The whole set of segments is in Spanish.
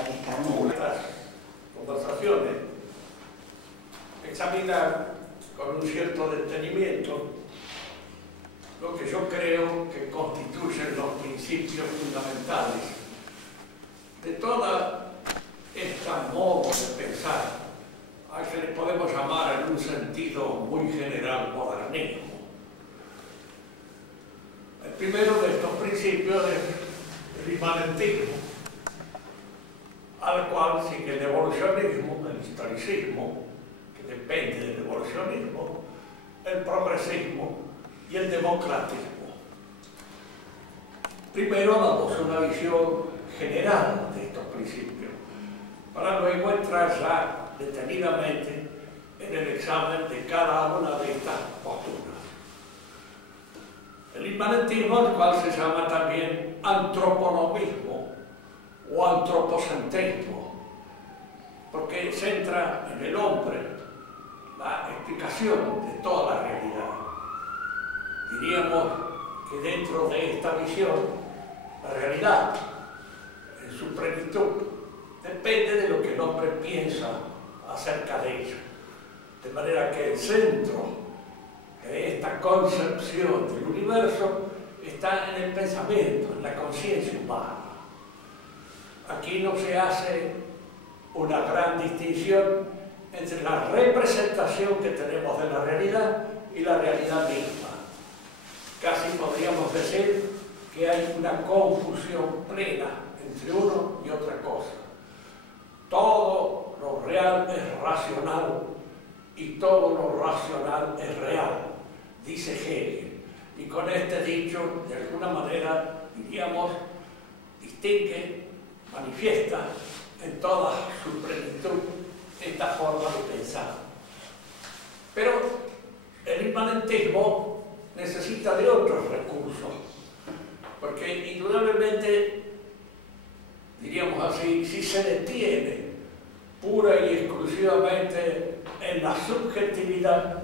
Estas conversaciones, examinar con un cierto detenimiento lo que yo creo que constituyen los principios fundamentales de toda esta modo de pensar, al que le podemos llamar en un sentido muy general modernismo. El primero de estos principios es el inmanentismo, al cual sigue el evolucionismo, el historicismo, que depende del evolucionismo, el progresismo y el democratismo. Primero damos una visión general de estos principios, para luego entrar ya detenidamente en el examen de cada una de estas posturas. El inmanentismo, al cual se llama también antroponomismo o antropocentrismo, porque centra en el hombre la explicación de toda la realidad. Diríamos que dentro de esta visión, la realidad, en su plenitud, depende de lo que el hombre piensa acerca de ella. De manera que el centro de esta concepción del universo está en el pensamiento, en la conciencia humana. Aquí no se hace una gran distinción entre la representación que tenemos de la realidad y la realidad misma. Casi podríamos decir que hay una confusión plena entre uno y otra cosa. Todo lo real es racional y todo lo racional es real, dice Hegel. Y con este dicho, de alguna manera, diríamos, distingue, manifiesta en toda su plenitud esta forma de pensar. Pero el inmanentismo necesita de otros recursos, porque indudablemente, diríamos así, si se detiene pura y exclusivamente en la subjetividad,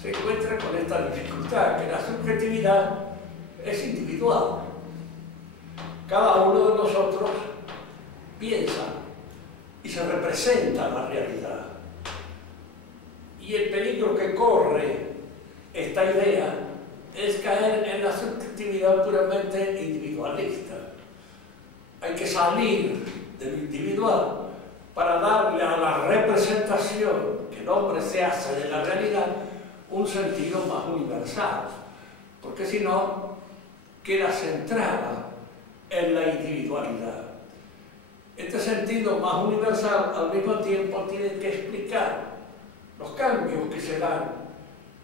se encuentra con esta dificultad, que la subjetividad es individual. Cada uno de nosotros piensa y se representa la realidad. Y el peligro que corre esta idea es caer en la subjetividad puramente individualista. Hay que salir del individual para darle a la representación que el hombre se hace de la realidad un sentido más universal, porque si no, queda centrada en la individualidad. Este sentido más universal al mismo tiempo tiene que explicar los cambios que se dan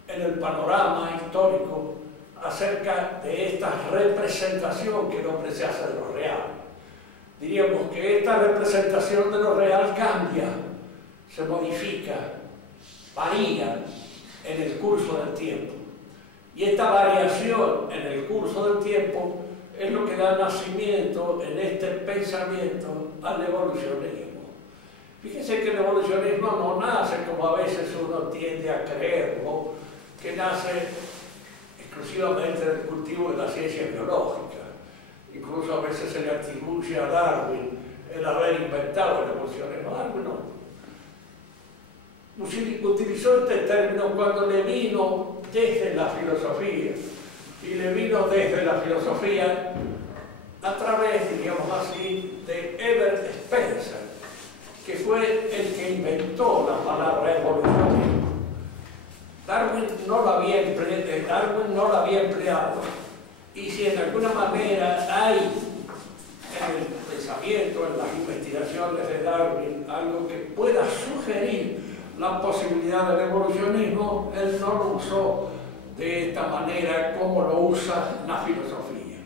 en el panorama histórico acerca de esta representación que el hombre se hace de lo real. Diríamos que esta representación de lo real cambia, se modifica, varía en el curso del tiempo. Y esta variación en el curso del tiempo es lo que da nacimiento en este pensamiento al evolucionismo. Fíjense que el evolucionismo no nace como a veces uno tiende a creerlo, que nace exclusivamente del cultivo de la ciencia biológica. Incluso a veces se le atribuye a Darwin el haber inventado el evolucionismo. Darwin no. Utilizó este término cuando le vino desde la filosofía, y le vino desde la filosofía a través, diríamos así, de Herbert Spencer, que fue el que inventó la palabra evolucionismo. Darwin no lo había empleado, y si en alguna manera hay en el pensamiento, en las investigaciones de Darwin, algo que pueda sugerir la posibilidad del evolucionismo, él no lo usó de esta manera como lo usa la filosofía.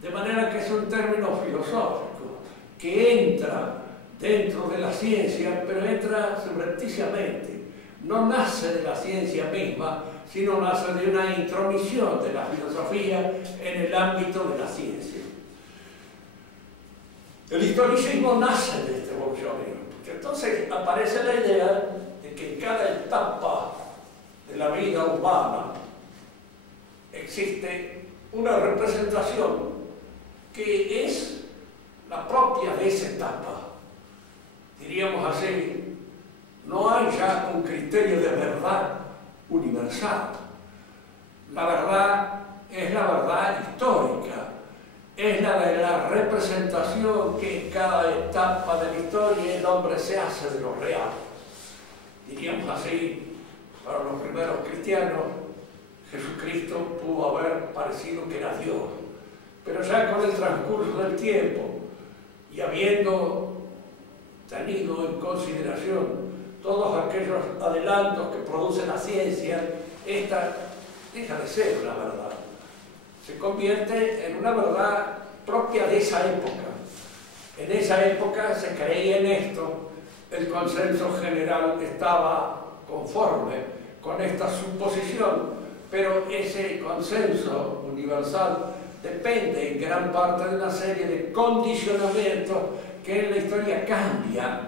De manera que es un término filosófico que entra dentro de la ciencia, pero entra subrepticiamente. No nace de la ciencia misma, sino nace de una intromisión de la filosofía en el ámbito de la ciencia. El historicismo nace de este evolucionismo, porque entonces aparece la idea de que en cada etapa de la vida humana existe una representación que es la propia de esa etapa. Diríamos así, no hay ya un criterio de verdad universal. La verdad es la verdad histórica, es la de la representación que en cada etapa de la historia el hombre se hace de lo real. Diríamos así, para los primeros cristianos, Jesucristo pudo haber parecido que era Dios, pero ya con el transcurso del tiempo y habiendo tenido en consideración todos aquellos adelantos que produce la ciencia, esta deja de ser la verdad. Se convierte en una verdad propia de esa época. En esa época se creía en esto, el consenso general estaba conforme con esta suposición, pero ese consenso universal depende en gran parte de una serie de condicionamientos que en la historia cambian.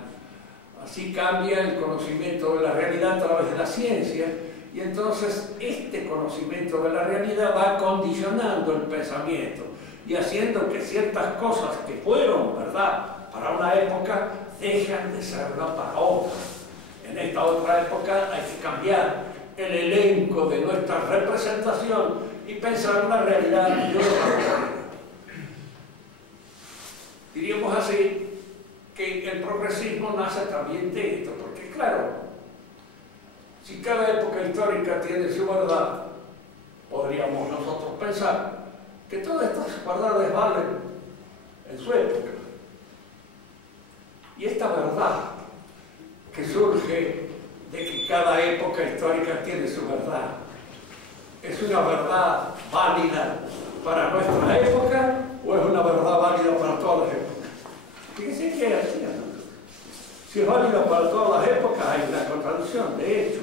Así cambia el conocimiento de la realidad a través de la ciencia, y entonces este conocimiento de la realidad va condicionando el pensamiento y haciendo que ciertas cosas que fueron verdad para una época dejan de serlo para otra. En esta otra época hay que cambiar el elenco de nuestra representación y pensar una realidad y otra realidad. Diríamos así que el progresismo nace también de esto, porque claro, si cada época histórica tiene su verdad, podríamos nosotros pensar que todas estas verdades valen en su época. Y esta verdad que surge de que cada época histórica tiene su verdad, ¿es una verdad válida para nuestra época o es una verdad válida para todas las épocas? Fíjense que es así, ¿no? Si es válida para todas las épocas hay una contradicción, de hecho,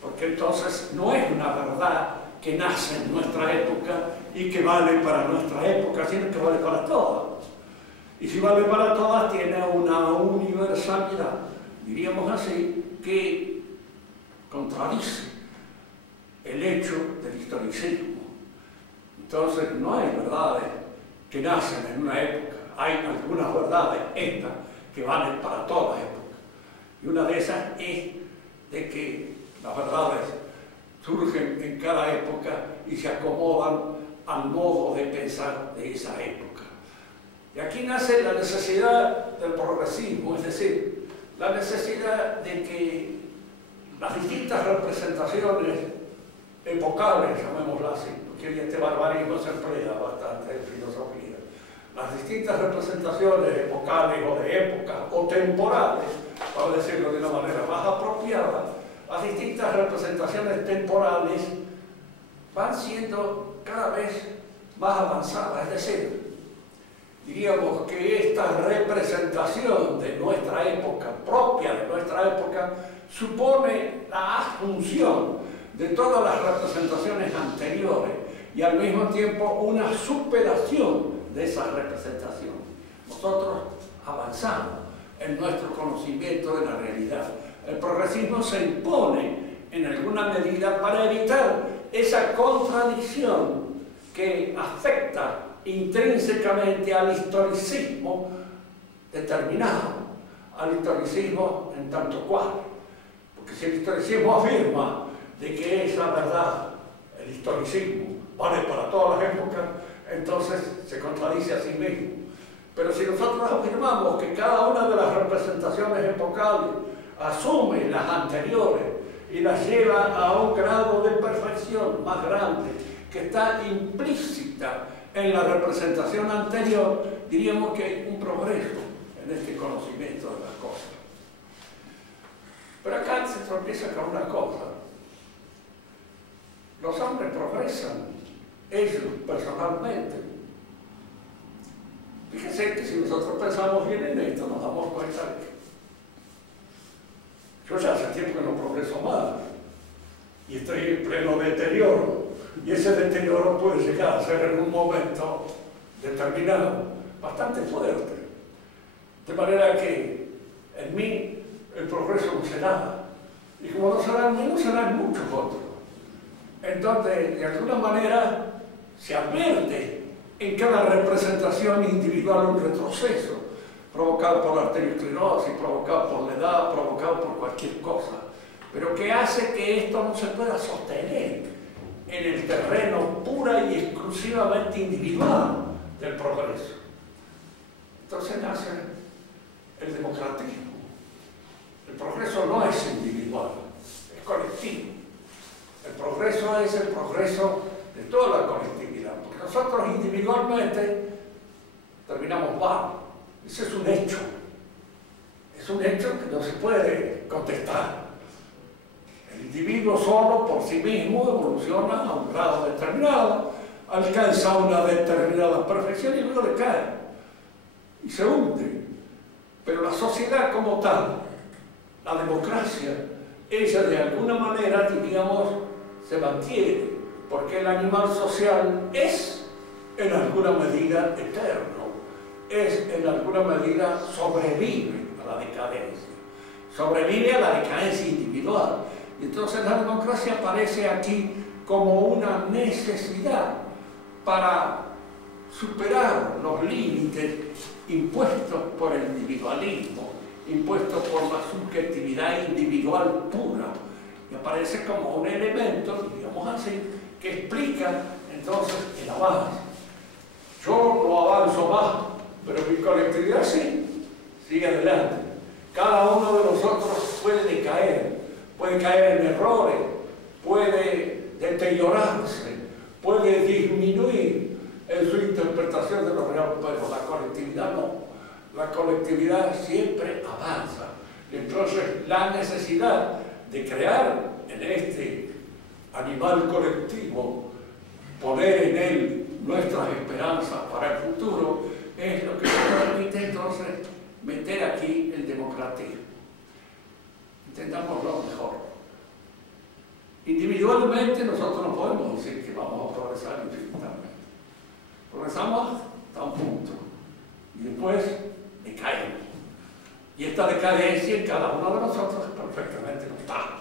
porque entonces no es una verdad que nace en nuestra época y que vale para nuestra época, sino que vale para todas. Y si vale para todas, tiene una universalidad, diríamos así, que contradice el hecho del historicismo. Entonces no hay verdades que nacen en una época, hay algunas verdades, estas, que valen para todas las épocas. Y una de esas es de que las verdades surgen en cada época y se acomodan al modo de pensar de esa época. Y aquí nace la necesidad del progresismo, es decir, la necesidad de que las distintas representaciones epocales, llamémoslas así, porque hoy este barbarismo se emplea bastante en filosofía, las distintas representaciones epocales o de época o temporales, para decirlo de una manera más apropiada, las distintas representaciones temporales van siendo cada vez más avanzadas, es decir, diríamos que esta representación de nuestra época, propia de nuestra época, supone la asunción de todas las representaciones anteriores y al mismo tiempo una superación de esa representación. Nosotros avanzamos en nuestro conocimiento de la realidad. El progresismo se impone en alguna medida para evitar esa contradicción que afecta intrínsecamente al historicismo determinado, al historicismo en tanto cual. Porque si el historicismo afirma de que esa verdad, el historicismo, vale para todas las épocas, entonces se contradice a sí mismo. Pero si nosotros afirmamos que cada una de las representaciones epocales asume las anteriores y las lleva a un grado de perfección más grande, que está implícita en la representación anterior, diríamos que hay un progreso en este conocimiento de las cosas. Pero acá se tropieza con una cosa. Los hombres progresan, ellos personalmente. Fíjense que si nosotros pensamos bien en esto, nos damos cuenta de que yo ya hace tiempo que no progreso más y estoy en pleno deterioro, y ese deterioro puede llegar a ser en un momento determinado bastante fuerte, de manera que en mí el progreso no será, y como no será en mí, no será en muchos otros. Entonces, de alguna manera se advierte en cada representación individual un retroceso, provocado por la arteriosclerosis, provocado por la edad, provocado por cualquier cosa, pero que hace que esto no se pueda sostener en el terreno pura y exclusivamente individual del progreso. Entonces nace el democratismo. El progreso no es individual, es colectivo. El progreso es el progreso de toda la colectividad, porque nosotros individualmente terminamos mal. Ese es un hecho que no se puede contestar. El individuo solo por sí mismo evoluciona a un grado determinado, alcanza una determinada perfección y luego decae y se hunde. Pero la sociedad como tal, la democracia, ella de alguna manera, diríamos, se mantiene, porque el animal social es en alguna medida eterno, es en alguna medida sobrevive a la decadencia, sobrevive a la decadencia individual. Y entonces la democracia aparece aquí como una necesidad para superar los límites impuestos por el individualismo, impuestos por la subjetividad individual pura, y aparece como un elemento, digamos así, que explica entonces el avance. Yo no avanzo más, pero mi colectividad sí, sigue adelante. Cada uno de nosotros puede caer en errores, puede deteriorarse, puede disminuir en su interpretación de lo real, pero la colectividad no. La colectividad siempre avanza. Entonces, la necesidad de crear en este animal colectivo, poner en él nuestras esperanzas para el futuro, es lo que nos permite entonces meter aquí el democratismo. Entendámoslo mejor. Individualmente nosotros no podemos decir que vamos a progresar infinitamente. Progresamos hasta un punto y después decaemos. Y esta decadencia en cada uno de nosotros es perfectamente notable.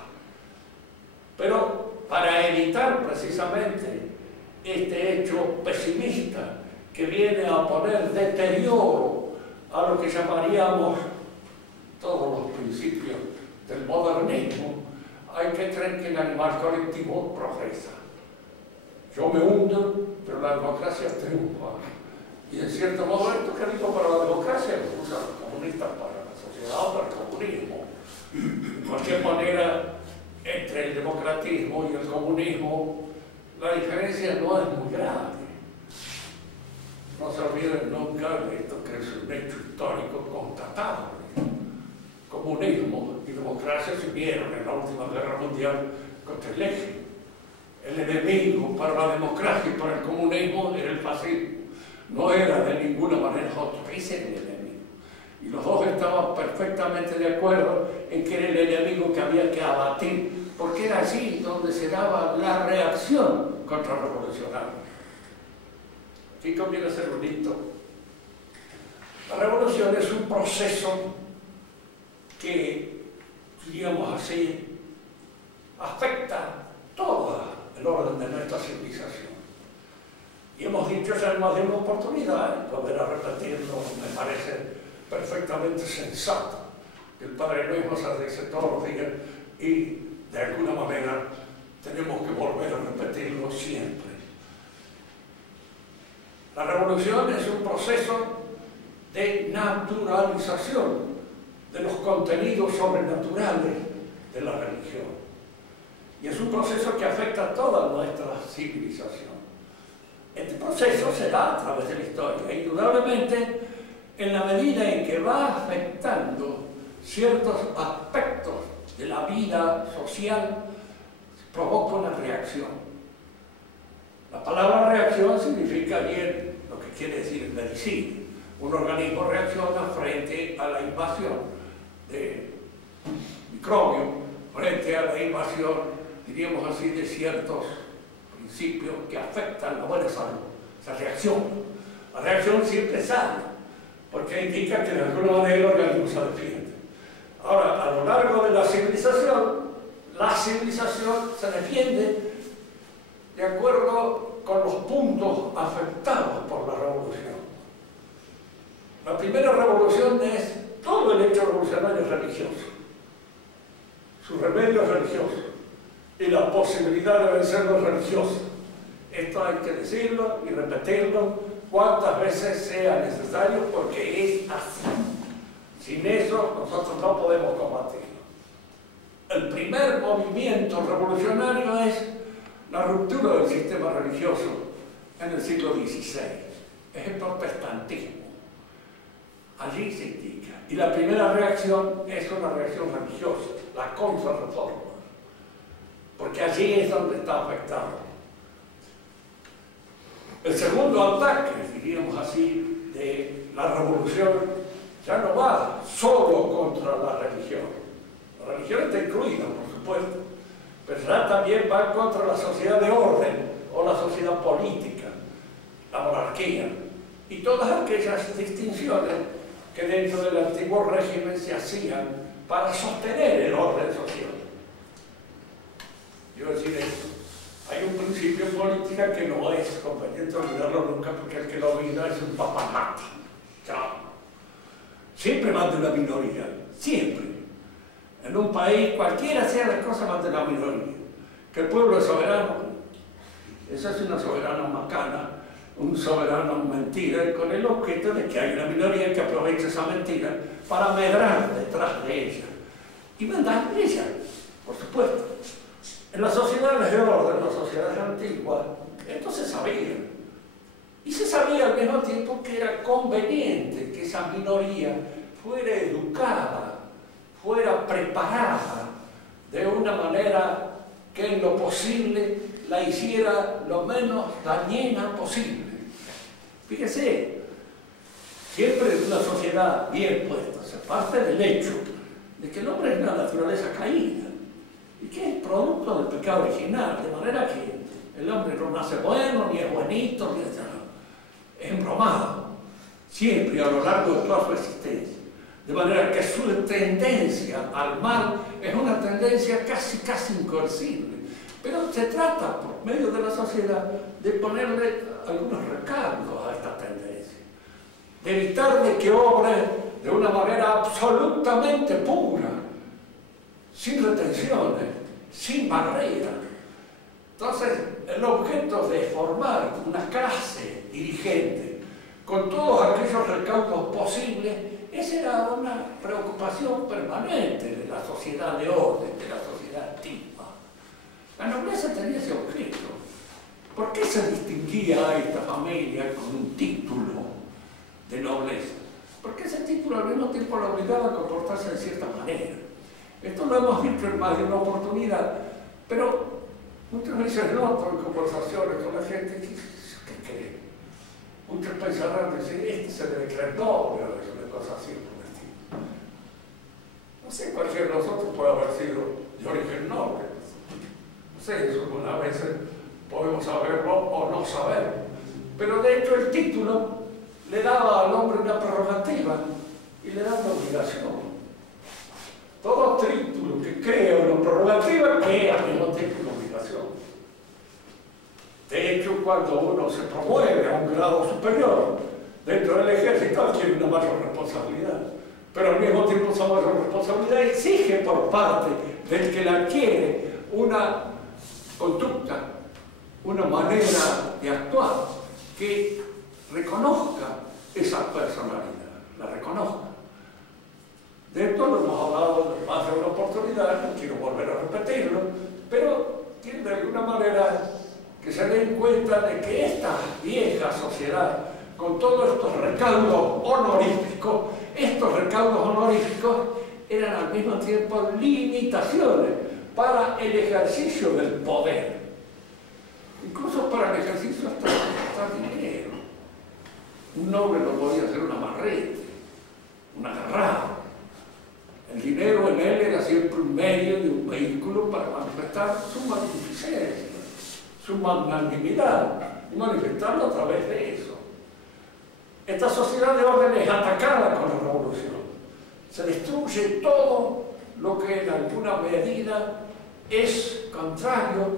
Pero para evitar precisamente este hecho pesimista que viene a poner deterioro a lo que llamaríamos todos los principios del modernismo, hay que creer que el animal colectivo progresa. Yo me hundo, pero la democracia triunfa. Y en cierto modo esto que digo para la democracia lo usan los comunistas para la sociedad o para el comunismo. De cualquier manera, entre el democratismo y el comunismo, la diferencia no es muy grande. No se olviden nunca de esto que es un hecho histórico constatable. Comunismo y democracia se vieron en la última guerra mundial contra el eje. El enemigo para la democracia y para el comunismo era el fascismo. No era de ninguna manera otro, ese era el enemigo. Y los dos estaban perfectamente de acuerdo en que era el enemigo que había que abatir, porque era allí donde se daba la reacción contrarrevolucionaria. Aquí conviene ser un hito. La revolución es un proceso que, digamos así, afecta todo el orden de nuestra civilización. Y hemos dicho ya en más de una oportunidad, y volver a repetirlo me parece perfectamente sensato, que el Padre Nuestro se dice todos los días y de alguna manera tenemos que volver a repetirlo siempre. La revolución es un proceso de naturalización de los contenidos sobrenaturales de la religión. Y es un proceso que afecta a toda nuestra civilización. Este proceso se da a través de la historia, indudablemente en la medida en que va afectando ciertos aspectos de la vida social, provoca una reacción. La palabra reacción significa bien lo que quiere decir medicina. Un organismo reacciona frente a la invasión de microbios, frente a la invasión, diríamos así, de ciertos principios que afectan la buena salud. Esa reacción. La reacción siempre es sana, porque indica que de alguna manera el organismo se defiende. Ahora, a lo largo de la civilización se defiende de acuerdo con los puntos afectados por la primera revolución es todo el hecho revolucionario religioso. Su remedio es religioso y la posibilidad de vencer lo religioso. Esto hay que decirlo y repetirlo cuantas veces sea necesario porque es así. Sin eso nosotros no podemos combatirlo. El primer movimiento revolucionario es la ruptura del sistema religioso en el siglo XVI. Es el protestantismo. Allí se indica. Y la primera reacción es una reacción religiosa, la contrarreforma. Porque allí es donde está afectado. El segundo ataque, diríamos así, de la revolución ya no va solo contra la religión. La religión está incluida, por supuesto, pero ya también va contra la sociedad de orden o la sociedad política, la monarquía y todas aquellas distinciones que dentro del antiguo régimen se hacían para sostener el orden social. Yo decir esto, hay un principio en política que no es conveniente olvidarlo nunca porque el que lo olvida es un papanato. Chao. Siempre manda una minoría, siempre. En un país, cualquiera sea la cosa, manda una minoría. Que el pueblo es soberano, esa es una soberana macana, un soberano mentira, con el objeto de que hay una minoría que aprovecha esa mentira para medrar detrás de ella. Y mandar ella, por supuesto. En las sociedades de orden, en las sociedades antiguas, esto se sabía. Y se sabía al mismo tiempo que era conveniente que esa minoría fuera educada, fuera preparada de una manera que en lo posible la hiciera lo menos dañina posible. Fíjese, siempre en una sociedad bien puesta se parte del hecho de que el hombre es una naturaleza caída y que es producto del pecado original, de manera que el hombre no nace bueno, ni es buenito, ni es embromado, siempre a lo largo de toda su existencia. De manera que su tendencia al mal es una tendencia casi incoercible. Pero se trata, por medio de la sociedad, de ponerle algunos recargos a esta tendencia. De evitar de que obre de una manera absolutamente pura, sin retenciones, sin barreras. Entonces, el objeto de formar una clase dirigente con todos aquellos recaudos posibles, esa era una preocupación permanente de la sociedad de orden, de la sociedad antigua. La nobleza tenía ese objeto. ¿Por qué se distinguía a esta familia con un título de nobleza? Porque ese título al mismo tiempo la obligaba a comportarse de cierta manera. Esto lo hemos visto en más de una oportunidad, pero muchas veces noto en conversaciones con la gente que cree. Muchos pensarán, decir, este se debe creer noble, o una cosa así por el estilo. No sé, cualquiera de nosotros puede haber sido de origen noble. No sé, eso algunas veces podemos saberlo o no saberlo. Pero de hecho el título le daba al hombre una prerrogativa y le da una obligación. Todo título que crea una prerrogativa crea al mismo tiempo una obligación. De hecho, cuando uno se promueve a un grado superior dentro del ejército, adquiere una mayor responsabilidad. Pero al mismo tiempo esa mayor responsabilidad exige por parte del que la adquiere una conducta, una manera de actuar que reconozca esa personalidad, la reconozca. De esto lo hemos hablado en más de una oportunidad, no quiero volver a repetirlo, pero tiene de alguna manera que se den cuenta de que esta vieja sociedad, con todos estos recaudos honoríficos, eran al mismo tiempo limitaciones para el ejercicio del poder, incluso para el ejercicio hasta dinero. Un noble no podía ser un amarrete, un agarrado. El dinero en él era siempre un medio y un vehículo para manifestar su magnificencia, su magnanimidad, y manifestarlo a través de eso. Esta sociedad de orden es atacada con la revolución. Se destruye todo lo que en alguna medida es contrario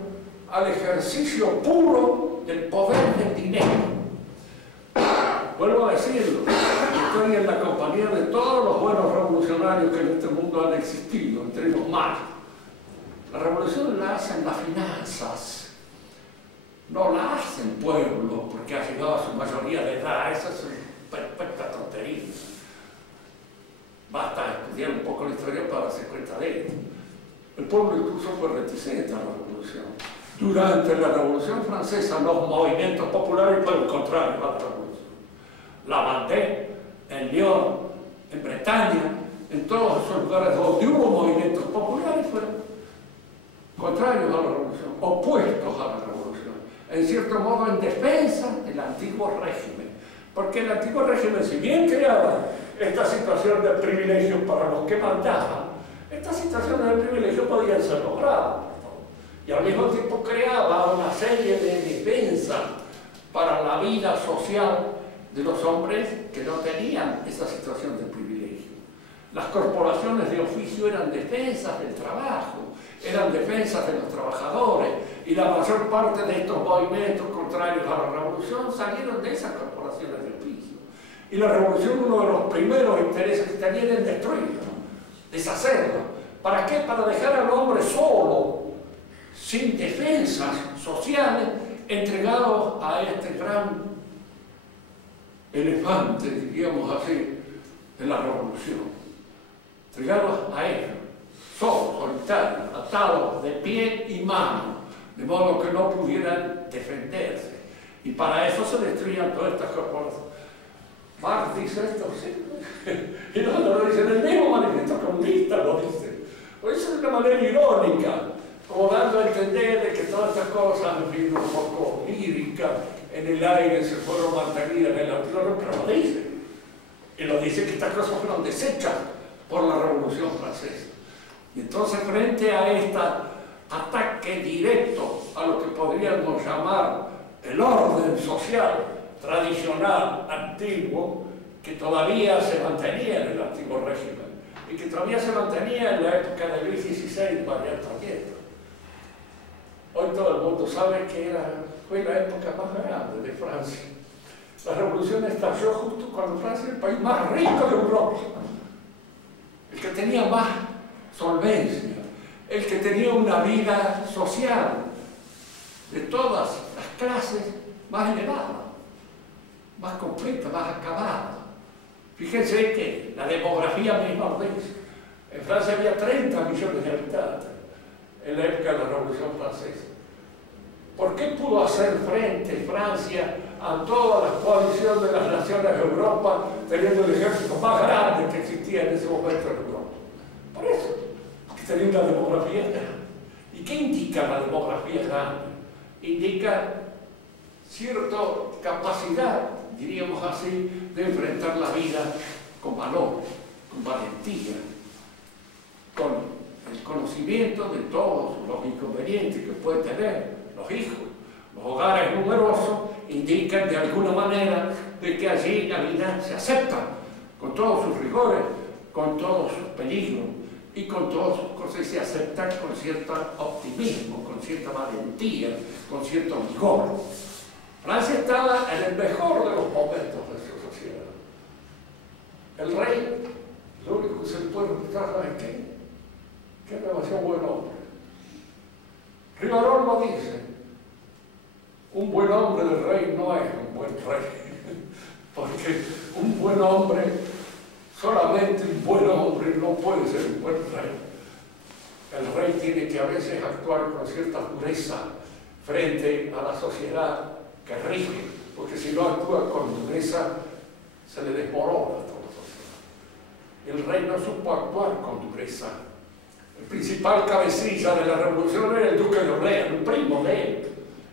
al ejercicio puro del poder del dinero. Vuelvo a decirlo, estoy en la compañía de todos los buenos revolucionarios que en este mundo han existido, entre los malos. La revolución la hacen las finanzas, no la hacen pueblo porque ha llegado a su mayoría de edad. Esa es una perfecta tontería. Basta estudiar un poco la historia para darse cuenta de esto. El pueblo incluso fue reticente a la revolución. Durante la Revolución Francesa, los movimientos populares fueron contrarios a la revolución. La Vendée, en Lyon, en Bretaña, en todos esos lugares donde hubo movimientos populares fueron contrarios a la revolución, opuestos a la revolución, en cierto modo en defensa del antiguo régimen. Porque el antiguo régimen, si bien creaba esta situación de privilegios para los que mandaban, estas situaciones de privilegio podían ser logradas. Y al mismo tiempo creaba una serie de defensas para la vida social de los hombres que no tenían esa situación de privilegio. Las corporaciones de oficio eran defensas del trabajo, eran defensas de los trabajadores, y la mayor parte de estos movimientos contrarios a la revolución salieron de esas corporaciones de oficio. Y la revolución, uno de los primeros intereses que tenía era destruirla, deshacerla. ¿Para qué? Para dejar al hombre solo, sin defensas sociales, entregado a este gran elefante, diríamos así, de la revolución. Entregados a ellos, solos, solitarios, atados de pie y mano, de modo que no pudieran defenderse. Y para eso se destruían todas estas corporaciones. Marx dice esto, sí. Y nosotros lo dicen, el mismo manifiesto comunista lo dice. Pues eso es de una manera irónica, como dando a entender de que todas estas cosas, en fin, un poco líricas, en el aire se fueron mantenidas en el autor, pero lo dice. Y lo dice que estas cosas fueron desechas por la Revolución Francesa. Y entonces, frente a este ataque directo a lo que podríamos llamar el orden social tradicional, antiguo, que todavía se mantenía en el antiguo régimen, y que todavía se mantenía en la época de Luis XVI, María Antonieta. Hoy todo el mundo sabe que fue la época más grande de Francia. La revolución estalló justo cuando Francia era el país más rico de Europa, el que tenía más solvencia, el que tenía una vida social de todas las clases más elevada, más completa, más acabada. Fíjense que la demografía misma lo dice. En Francia había 30 millones de habitantes en la época de la Revolución Francesa. ¿Por qué pudo hacer frente Francia a toda la coalición de las naciones de Europa, teniendo el ejército más grande que existía en ese momento en Europa? Por eso, que tenía una demografía grande. ¿Y qué indica la demografía grande? Indica cierta capacidad, diríamos así, de enfrentar la vida con valor, con valentía, con el conocimiento de todos los inconvenientes que pueden tener los hijos. Los hogares numerosos indican de alguna manera de que allí la vida se acepta, con todos sus rigores, con todos sus peligros y con todas sus cosas, y se aceptan con cierto optimismo, con cierta valentía, con cierto vigor. Francia estaba en el mejor de los momentos de su sociedad. El rey, lo único que se le puede preguntar es que era demasiado buen hombre. Rivarol lo dice, un buen hombre del rey no es un buen rey, porque un buen hombre, solamente un buen hombre no puede ser un buen rey. El rey tiene que a veces actuar con cierta dureza frente a la sociedad que rige, porque si no actúa con dureza, se le desmorona toda la sociedad. El rey no supo actuar con dureza. El principal cabecilla de la revolución era el duque de Orleans, un primo de él,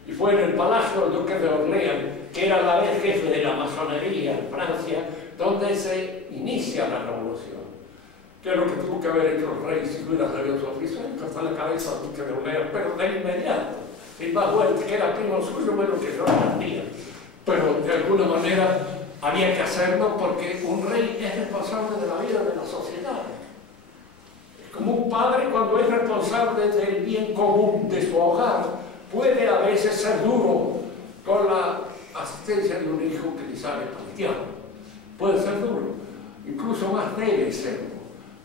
y fue en el palacio del duque de Orleans, que era a la vez jefe de la masonería en Francia, donde se inicia la revolución. ¿Qué es lo que tuvo que haber hecho el rey si hubiera sabido su oficio? Cortar la cabeza al duque de Orleans, pero de inmediato. El más fuerte, que era primo suyo, bueno, que no lo entendía. Pero de alguna manera había que hacerlo porque un rey es responsable de la vida de la sociedad. Es como un padre cuando es responsable del bien común de su hogar, puede a veces ser duro con la asistencia de un hijo que le sale cristiano. puede ser duro, incluso más debe serlo.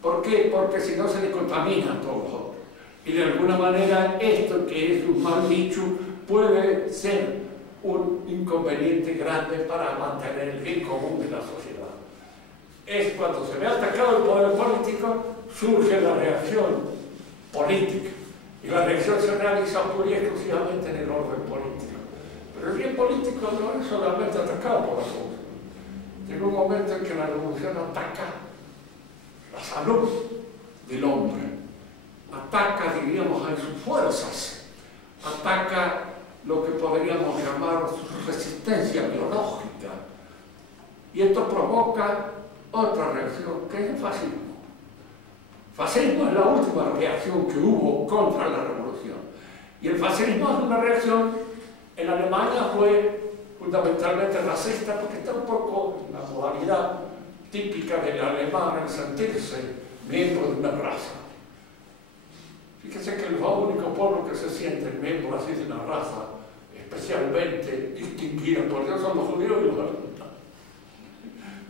¿Por qué? Porque si no se le contamina a todos los otros. Y de alguna manera esto, que es un mal dicho, puede ser un inconveniente grande para mantener el bien común de la sociedad. Es cuando se ve atacado el poder político, surge la reacción política. Y la reacción se realiza pura y exclusivamente en el orden político. Pero el bien político no es solamente atacado por la revolución. Llega un momento en que la revolución ataca la salud del hombre, ataca, diríamos, a sus fuerzas, ataca lo que podríamos llamar su resistencia biológica. Y esto provoca otra reacción, que es el fascismo. Fascismo es la última reacción que hubo contra la revolución. Y el fascismo es una reacción, en Alemania fue fundamentalmente racista, porque está un poco en la modalidad típica del alemán en sentirse miembro de una raza. Fíjese que los únicos pueblos que se sienten miembros así de una raza especialmente distinguida por Dios son los judíos y los alemanes.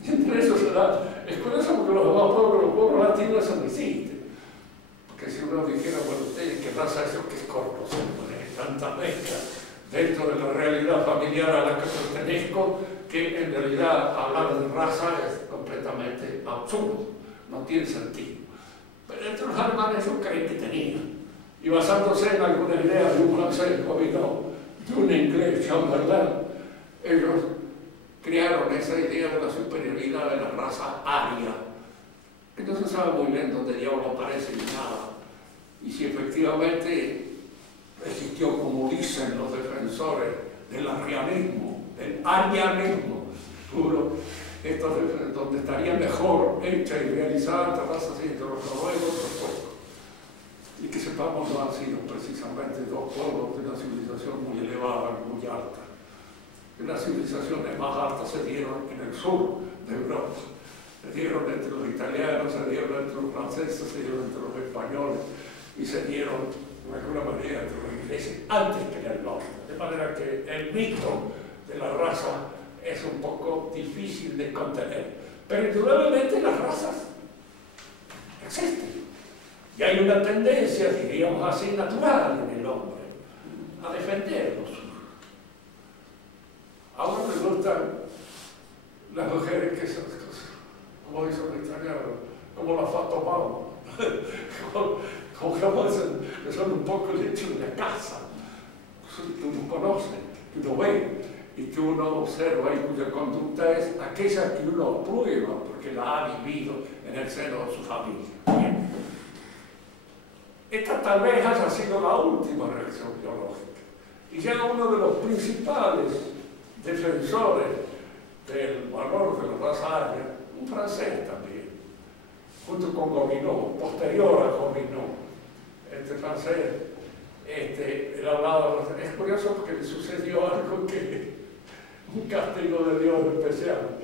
Y entre eso se da, es curioso porque los demás pueblos, los pueblos latinos, eso no existe. Porque si uno dijera, bueno, ustedes, ¿qué raza es eso? Que es corto, hay tanta mezcla dentro de la realidad familiar a la que pertenezco, que en realidad hablar de raza es completamente absurdo, no tiene sentido. Pero entre los alemanes yo creí que tenían. Y basándose en alguna idea de un francés dominó, de un inglés, Chamberlain, ellos crearon esa idea de la superioridad de la raza aria, que no se sabe muy bien dónde diablo aparece ni nada. Y si efectivamente existió, como dicen los defensores del arrianismo, del arianismo puro, donde estaría mejor hecha y realizada esta raza así entre los noruegos y los suecos. Y que sepamos, no han sido precisamente dos pueblos de una civilización muy elevada, muy alta. Las civilizaciones más altas se dieron en el sur de Europa, se dieron entre los italianos, se dieron entre los franceses, se dieron entre los españoles y se dieron de alguna manera entre los ingleses antes que en el norte. De manera que el mito de la raza es un poco difícil de contener. Pero indudablemente las razas existen. Y hay una tendencia, diríamos así, natural en el hombre a defenderlos. A uno le gustan las mujeres que son, como dicen los italianos, como las fatomamos, que son un poco el hecho de la casa. Tú no conoces, tú no ves, y que uno observa y cuya conducta es aquella que uno prueba porque la ha vivido en el seno de su familia. Bien. Esta tal vez haya sido la última reacción biológica. Y ya uno de los principales defensores del valor de la raza aria, un francés también, junto con Gobineau, posterior a Gobineau, este francés, él hablaba, es curioso porque le sucedió algo que, un castigo de Dios especial.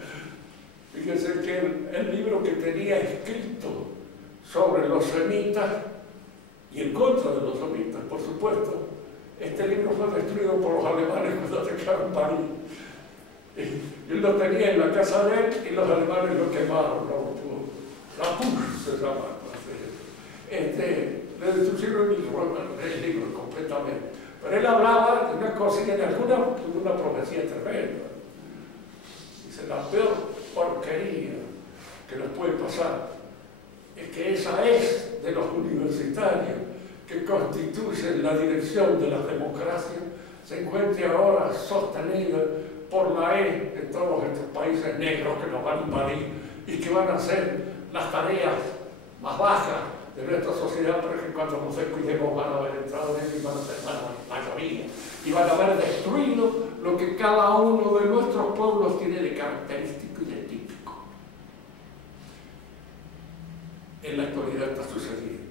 Fíjense que el libro que tenía escrito sobre los semitas y en contra de los semitas, por supuesto, este libro fue destruido por los alemanes cuando atacaron París. Y él lo tenía en la casa de él y los alemanes lo quemaron, la PUC se llama. Le destruyeron el libro completamente. Pero él hablaba de una cosa que de una profecía tremenda. Dice, la peor porquería que nos puede pasar es que esa es de los universitarios que constituyen la dirección de la democracia se encuentre ahora sostenida por la E de todos estos países negros que nos van a invadir y que van a hacer las tareas más bajas de nuestra sociedad, pero que cuando nos descuidemos van a haber entrado en él y van a ser la mayoría. Y van a haber destruido lo que cada uno de nuestros pueblos tiene de característico y de típico. En la actualidad está sucediendo.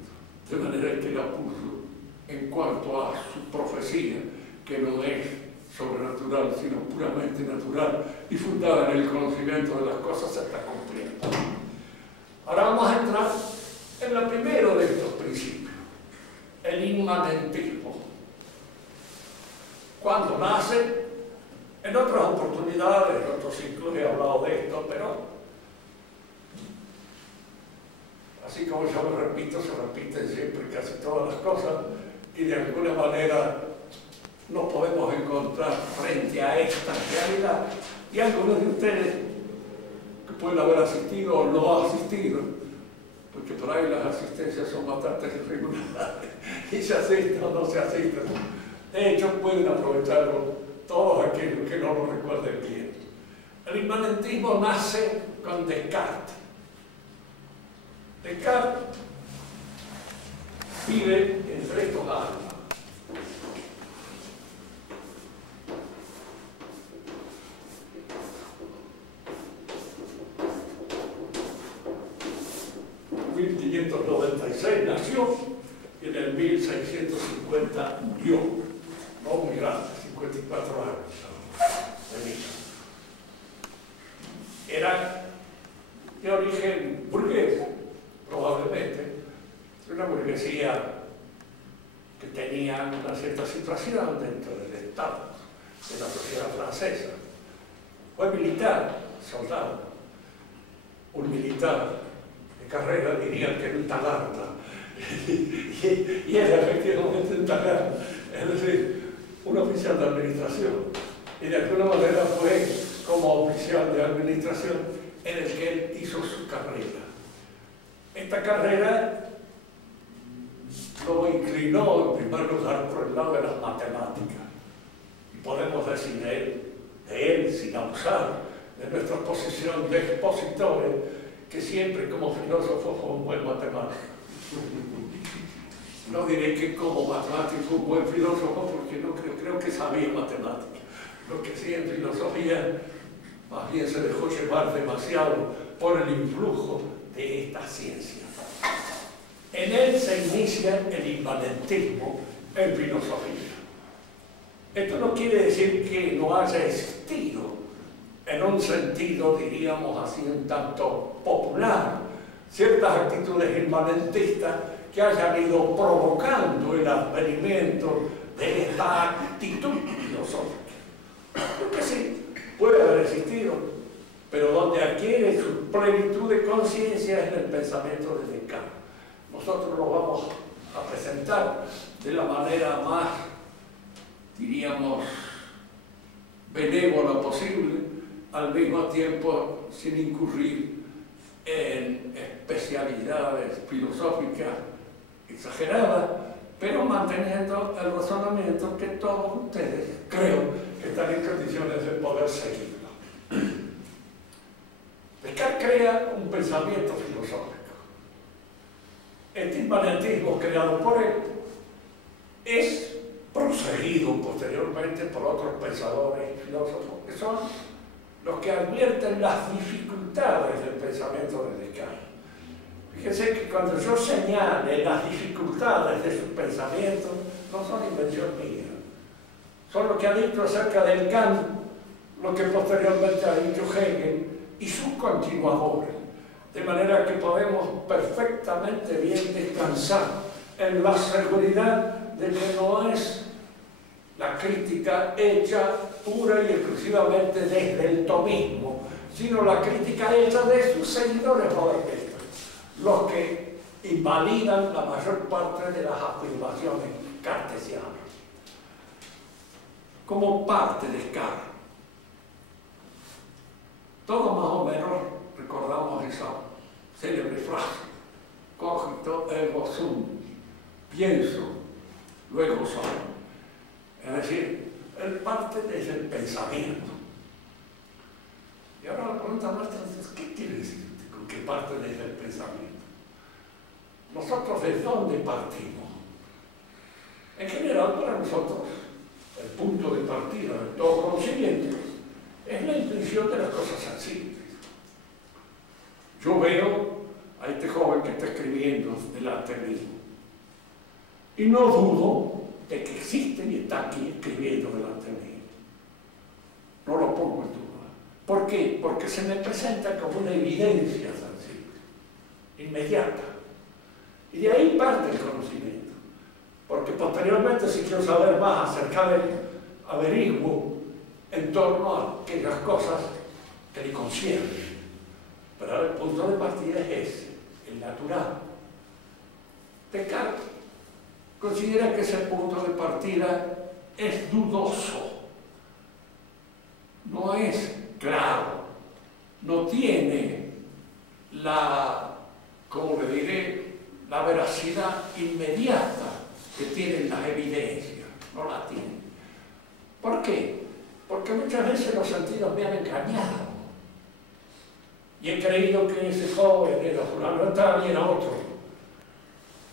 De manera que la puso en cuanto a su profecía, que no es sobrenatural, sino puramente natural y fundada en el conocimiento de las cosas, se está cumpliendo. Ahora vamos a entrar en el primero de estos principios, el inmanentismo. Cuando nace, en otras oportunidades, en otros ciclos he hablado de esto, pero así como yo me repito, se repiten siempre casi todas las cosas, y de alguna manera nos podemos encontrar frente a esta realidad. Y algunos de ustedes que pueden haber asistido o no asistido, porque por ahí las asistencias son bastante irregulares, y se asisten o no se asisten. De hecho, pueden aprovecharlo todos aquellos que no lo recuerden bien. El inmanentismo nace con Descartes. Descartes vive entre estos años. En 1596 nació y en el 1650 murió. No muy grande, 54 años de vida. Era de origen burgués, probablemente, una burguesía que tenía una cierta situación dentro del Estado, de la sociedad francesa. Fue militar, soldado, un militar de carrera, dirían que era un talarta, y era efectivamente un talarta, es decir, un oficial de administración, y de alguna manera fue como oficial de administración en el que él hizo su carrera. Esta carrera lo inclinó en primer lugar por el lado de las matemáticas, y podemos decir de él sin abusar de nuestra posición de expositores, que siempre como filósofo fue un buen matemático. No diré que como matemático un buen filósofo, porque no creo que sabía matemáticas. Lo que sí en filosofía más bien se dejó llevar demasiado por el influjo de esta ciencia. En él se inicia el inmanentismo en filosofía. Esto no quiere decir que no haya existido, en un sentido, diríamos así, un tanto popular, ciertas actitudes inmanentistas que hayan ido provocando el advenimiento de esta actitud filosófica. Creo que sí, puede haber existido, pero donde adquiere su plenitud de conciencia es en el pensamiento de Descartes. Nosotros lo vamos a presentar de la manera más, diríamos, benévola posible, al mismo tiempo sin incurrir en especialidades filosóficas exageradas, pero manteniendo el razonamiento que todos ustedes, creo, que están en condiciones de poder seguirlo. Descartes crea un pensamiento filosófico. Este inmanentismo creado por él es proseguido posteriormente por otros pensadores y filósofos, que son los que advierten las dificultades del pensamiento de Descartes. Fíjense que cuando yo señale las dificultades de sus pensamientos, no son invención mía. Son lo que ha dicho acerca del Kant, lo que posteriormente ha dicho Hegel y sus continuadores. De manera que podemos perfectamente bien descansar en la seguridad de que no es la crítica hecha pura y exclusivamente desde el tomismo, sino la crítica hecha de sus seguidores modernistas, los que invalidan la mayor parte de las afirmaciones cartesianas. Como parte de Descartes, todos más o menos recordamos esa célebre frase: cogito ergo sum, pienso, luego soy. Es decir, él parte desde el pensamiento. Y ahora la pregunta nuestra es: ¿qué quiere decir con que parte desde el pensamiento? ¿Nosotros de dónde partimos? En general, para nosotros, el punto de partida de todo conocimiento es la intuición de las cosas sencillas. Yo veo a este joven que está escribiendo delante mío y no dudo de que existe y está aquí escribiendo delante mío. No lo pongo en duda. ¿Por qué? Porque se me presenta como una evidencia sencilla, inmediata. Y de ahí parte el conocimiento. Porque posteriormente, si quiero saber más acerca de él, averiguo en torno a aquellas cosas que le conciernen. Pero el punto de partida es ese, el natural. Descartes considera que ese punto de partida es dudoso, no es claro, no tiene la, ¿cómo le diré?, la veracidad inmediata que tienen las evidencias, no la tiene. ¿Por qué? Porque muchas veces los sentidos me han engañado y he creído que ese joven era fulano tal y era otro.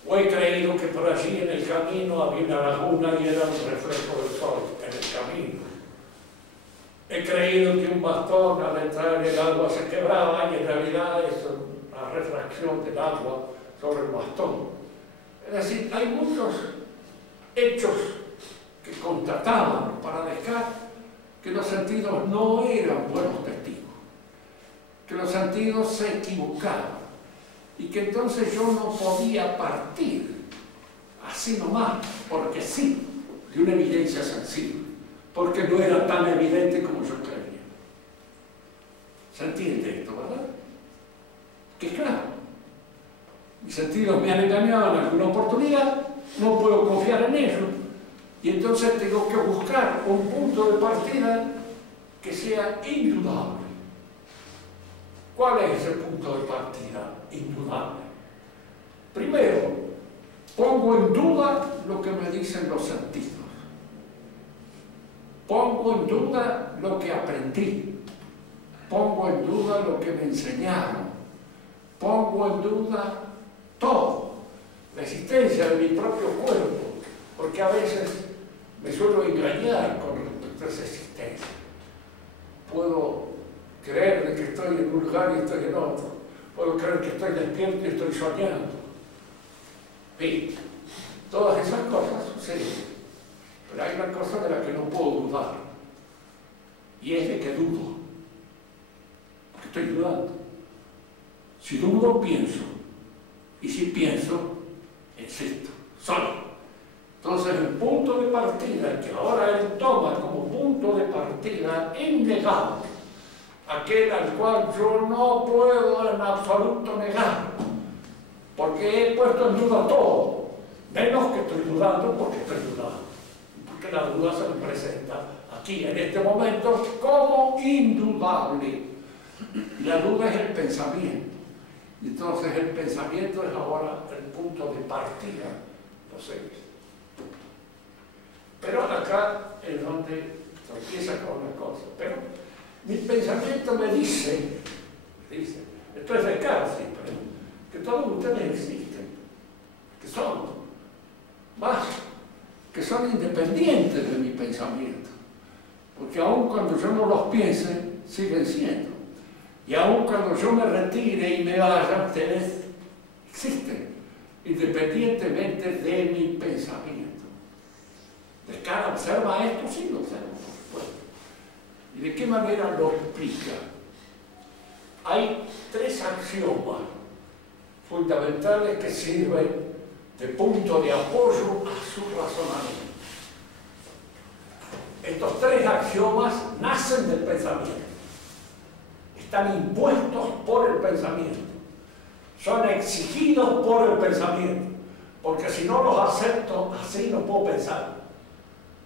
O he creído que por allí en el camino había una laguna y era un reflejo del sol en el camino. He creído que un bastón al entrar en el agua se quebraba y en realidad es una refracción del agua sobre el bastón. Es decir, hay muchos hechos que constataban para Descartes que los sentidos no eran buenos testigos, que los sentidos se equivocaban y que entonces yo no podía partir así nomás, porque sí, de una evidencia sensible, porque no era tan evidente como yo creía. ¿Se entiende esto, verdad? Que claro, mis sentidos me han engañado en alguna oportunidad, no puedo confiar en ellos, y entonces tengo que buscar un punto de partida que sea indudable. ¿Cuál es ese punto de partida indudable? Primero, pongo en duda lo que me dicen los sentidos. Pongo en duda lo que aprendí. Pongo en duda lo que me enseñaron. Pongo en duda todo. La existencia de mi propio cuerpo. Porque a veces me suelo engañar con respecto a esa existencia. Puedo creer de que estoy en un lugar y estoy en otro. Puedo creer que estoy despierto y estoy soñando. Bien, todas esas cosas suceden. Pero hay una cosa de la que no puedo dudar. Y es de que dudo. Porque estoy dudando. Si dudo, pienso. Y si pienso, existo. Solo. Entonces el punto de partida que ahora él toma como punto de partida innegable, aquel al cual yo no puedo en absoluto negar, porque he puesto en duda todo, menos que estoy dudando porque estoy dudando, porque la duda se me presenta aquí en este momento como indudable. La duda es el pensamiento, y entonces el pensamiento es ahora el punto de partida, no sé. Pero acá es donde se empieza con una cosa. Pero mi pensamiento me dice, esto es Descartes siempre, que todos ustedes existen, que son más, que son independientes de mi pensamiento, porque aun cuando yo no los piense, siguen siendo. Y aun cuando yo me retire y me vaya, ustedes existen, independientemente de mi pensamiento. Descartes observa esto, sí lo observa, por supuesto. ¿Y de qué manera lo explica? Hay tres axiomas fundamentales que sirven de punto de apoyo a su razonamiento. Estos tres axiomas nacen del pensamiento, están impuestos por el pensamiento, son exigidos por el pensamiento, porque si no los acepto, así no puedo pensar.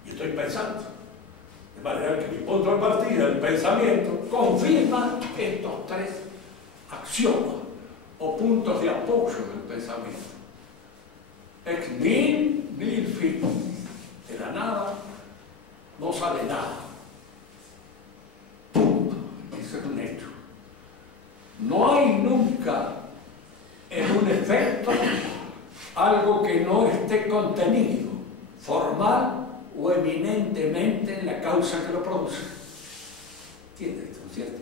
Y estoy pensando. De manera que mi punto de partida, el pensamiento, confirma estos tres axiomas o puntos de apoyo del pensamiento. Ex nihil fit. De la nada no sale nada. Punto. Ese es un hecho. No hay nunca en un efecto algo que no esté contenido, formal o eminentemente en la causa que lo produce. ¿Entiendes esto, cierto?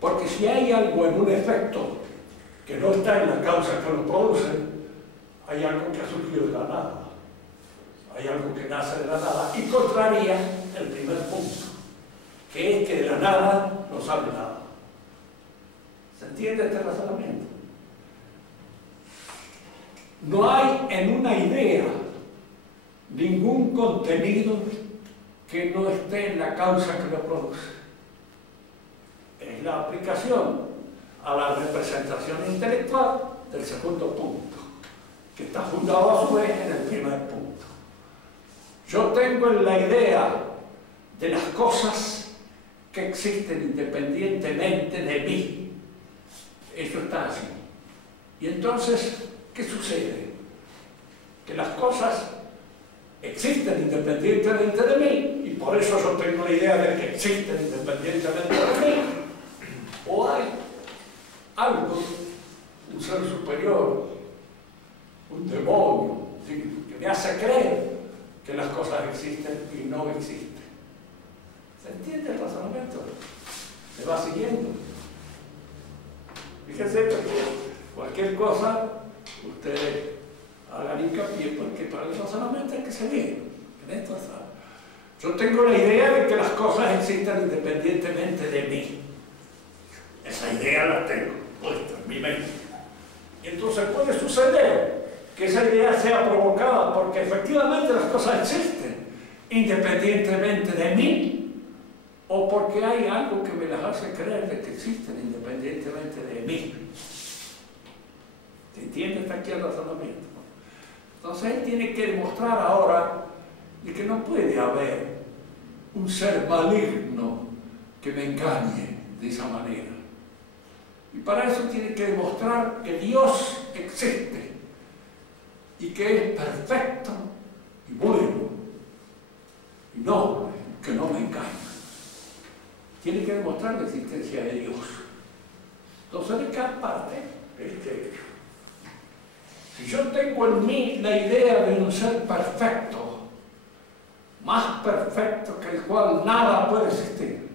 Porque si hay algo en un efecto que no está en la causa que lo produce, hay algo que ha surgido de la nada. Hay algo que nace de la nada y contraría el primer punto, que es que de la nada no sale nada. ¿Se entiende este razonamiento? No hay en una idea ningún contenido que no esté en la causa que lo produce. Es la aplicación a la representación intelectual del segundo punto, que está fundado a su vez en el primer punto. Yo tengo la idea de las cosas que existen independientemente de mí. Eso está así. Y entonces, ¿qué sucede? Que las cosas existen independientemente de mí, y por eso yo tengo la idea de que existen independientemente de mí. O hay algo, un ser superior, un demonio, ¿sí?, que me hace creer que las cosas existen y no existen. ¿Se entiende el razonamiento? ¿Se va siguiendo? Fíjense que cualquier cosa ustedes hagan hincapié, porque para el razonamiento hay que seguir. En esto está. Yo tengo la idea de que las cosas existen independientemente de mí. Esa idea la tengo puesta en mi mente. Y entonces puede suceder que esa idea sea provocada porque efectivamente las cosas existen independientemente de mí, o porque hay algo que me las hace creer de que existen independientemente de mí. ¿Se entiende hasta aquí el razonamiento? Entonces él tiene que demostrar ahora de que no puede haber un ser maligno que me engañe de esa manera. Y para eso tiene que demostrar que Dios existe y que es perfecto y bueno y noble, que no me engaña. Tiene que demostrar la existencia de Dios. Entonces, ¿de qué parte? Si yo tengo en mí la idea de un ser perfecto, más perfecto que el cual nada puede existir,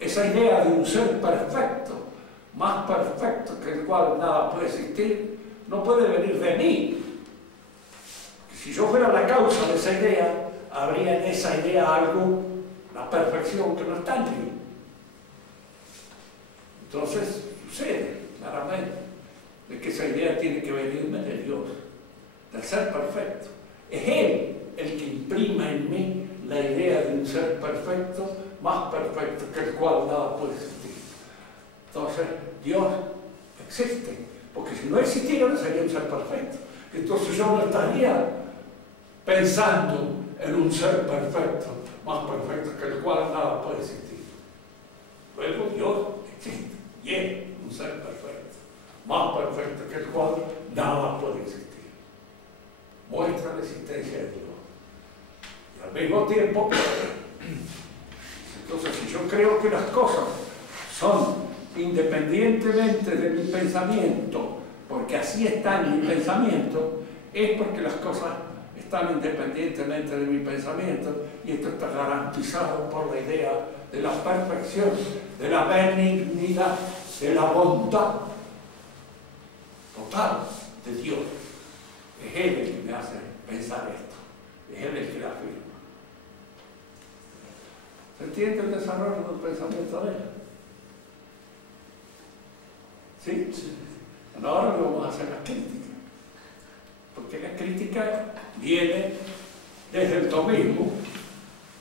esa idea de un ser perfecto, más perfecto que el cual nada puede existir, no puede venir de mí. Si yo fuera la causa de esa idea, habría en esa idea algo, la perfección que no está en mí. Entonces sucede claramente de que esa idea tiene que venirme de Dios, del ser perfecto. Es Él el que imprima en mí la idea de un ser perfecto, más perfecto que el cual nada puede existir. Entonces Dios existe, porque si no existiera no sería un ser perfecto. Entonces yo no estaría pensando en un ser perfecto, más perfecto que el cual nada puede existir. Luego Dios existe y es un ser perfecto, más perfecto que el cual nada puede existir. Muestra la existencia de Dios. Y al mismo tiempo, entonces si yo creo que las cosas son independientemente de mi pensamiento, porque así está en mi pensamiento, es porque las cosas están independientemente de mi pensamiento, y esto está garantizado por la idea de la perfección, de la benignidad, de la bondad total de Dios. Es Él el que me hace pensar esto, es Él el que la afirma. ¿Se entiende el desarrollo del pensamiento de Él? ¿Sí? Sí. Bueno, ahora vamos a hacer la crítica, porque la crítica viene desde el tomismo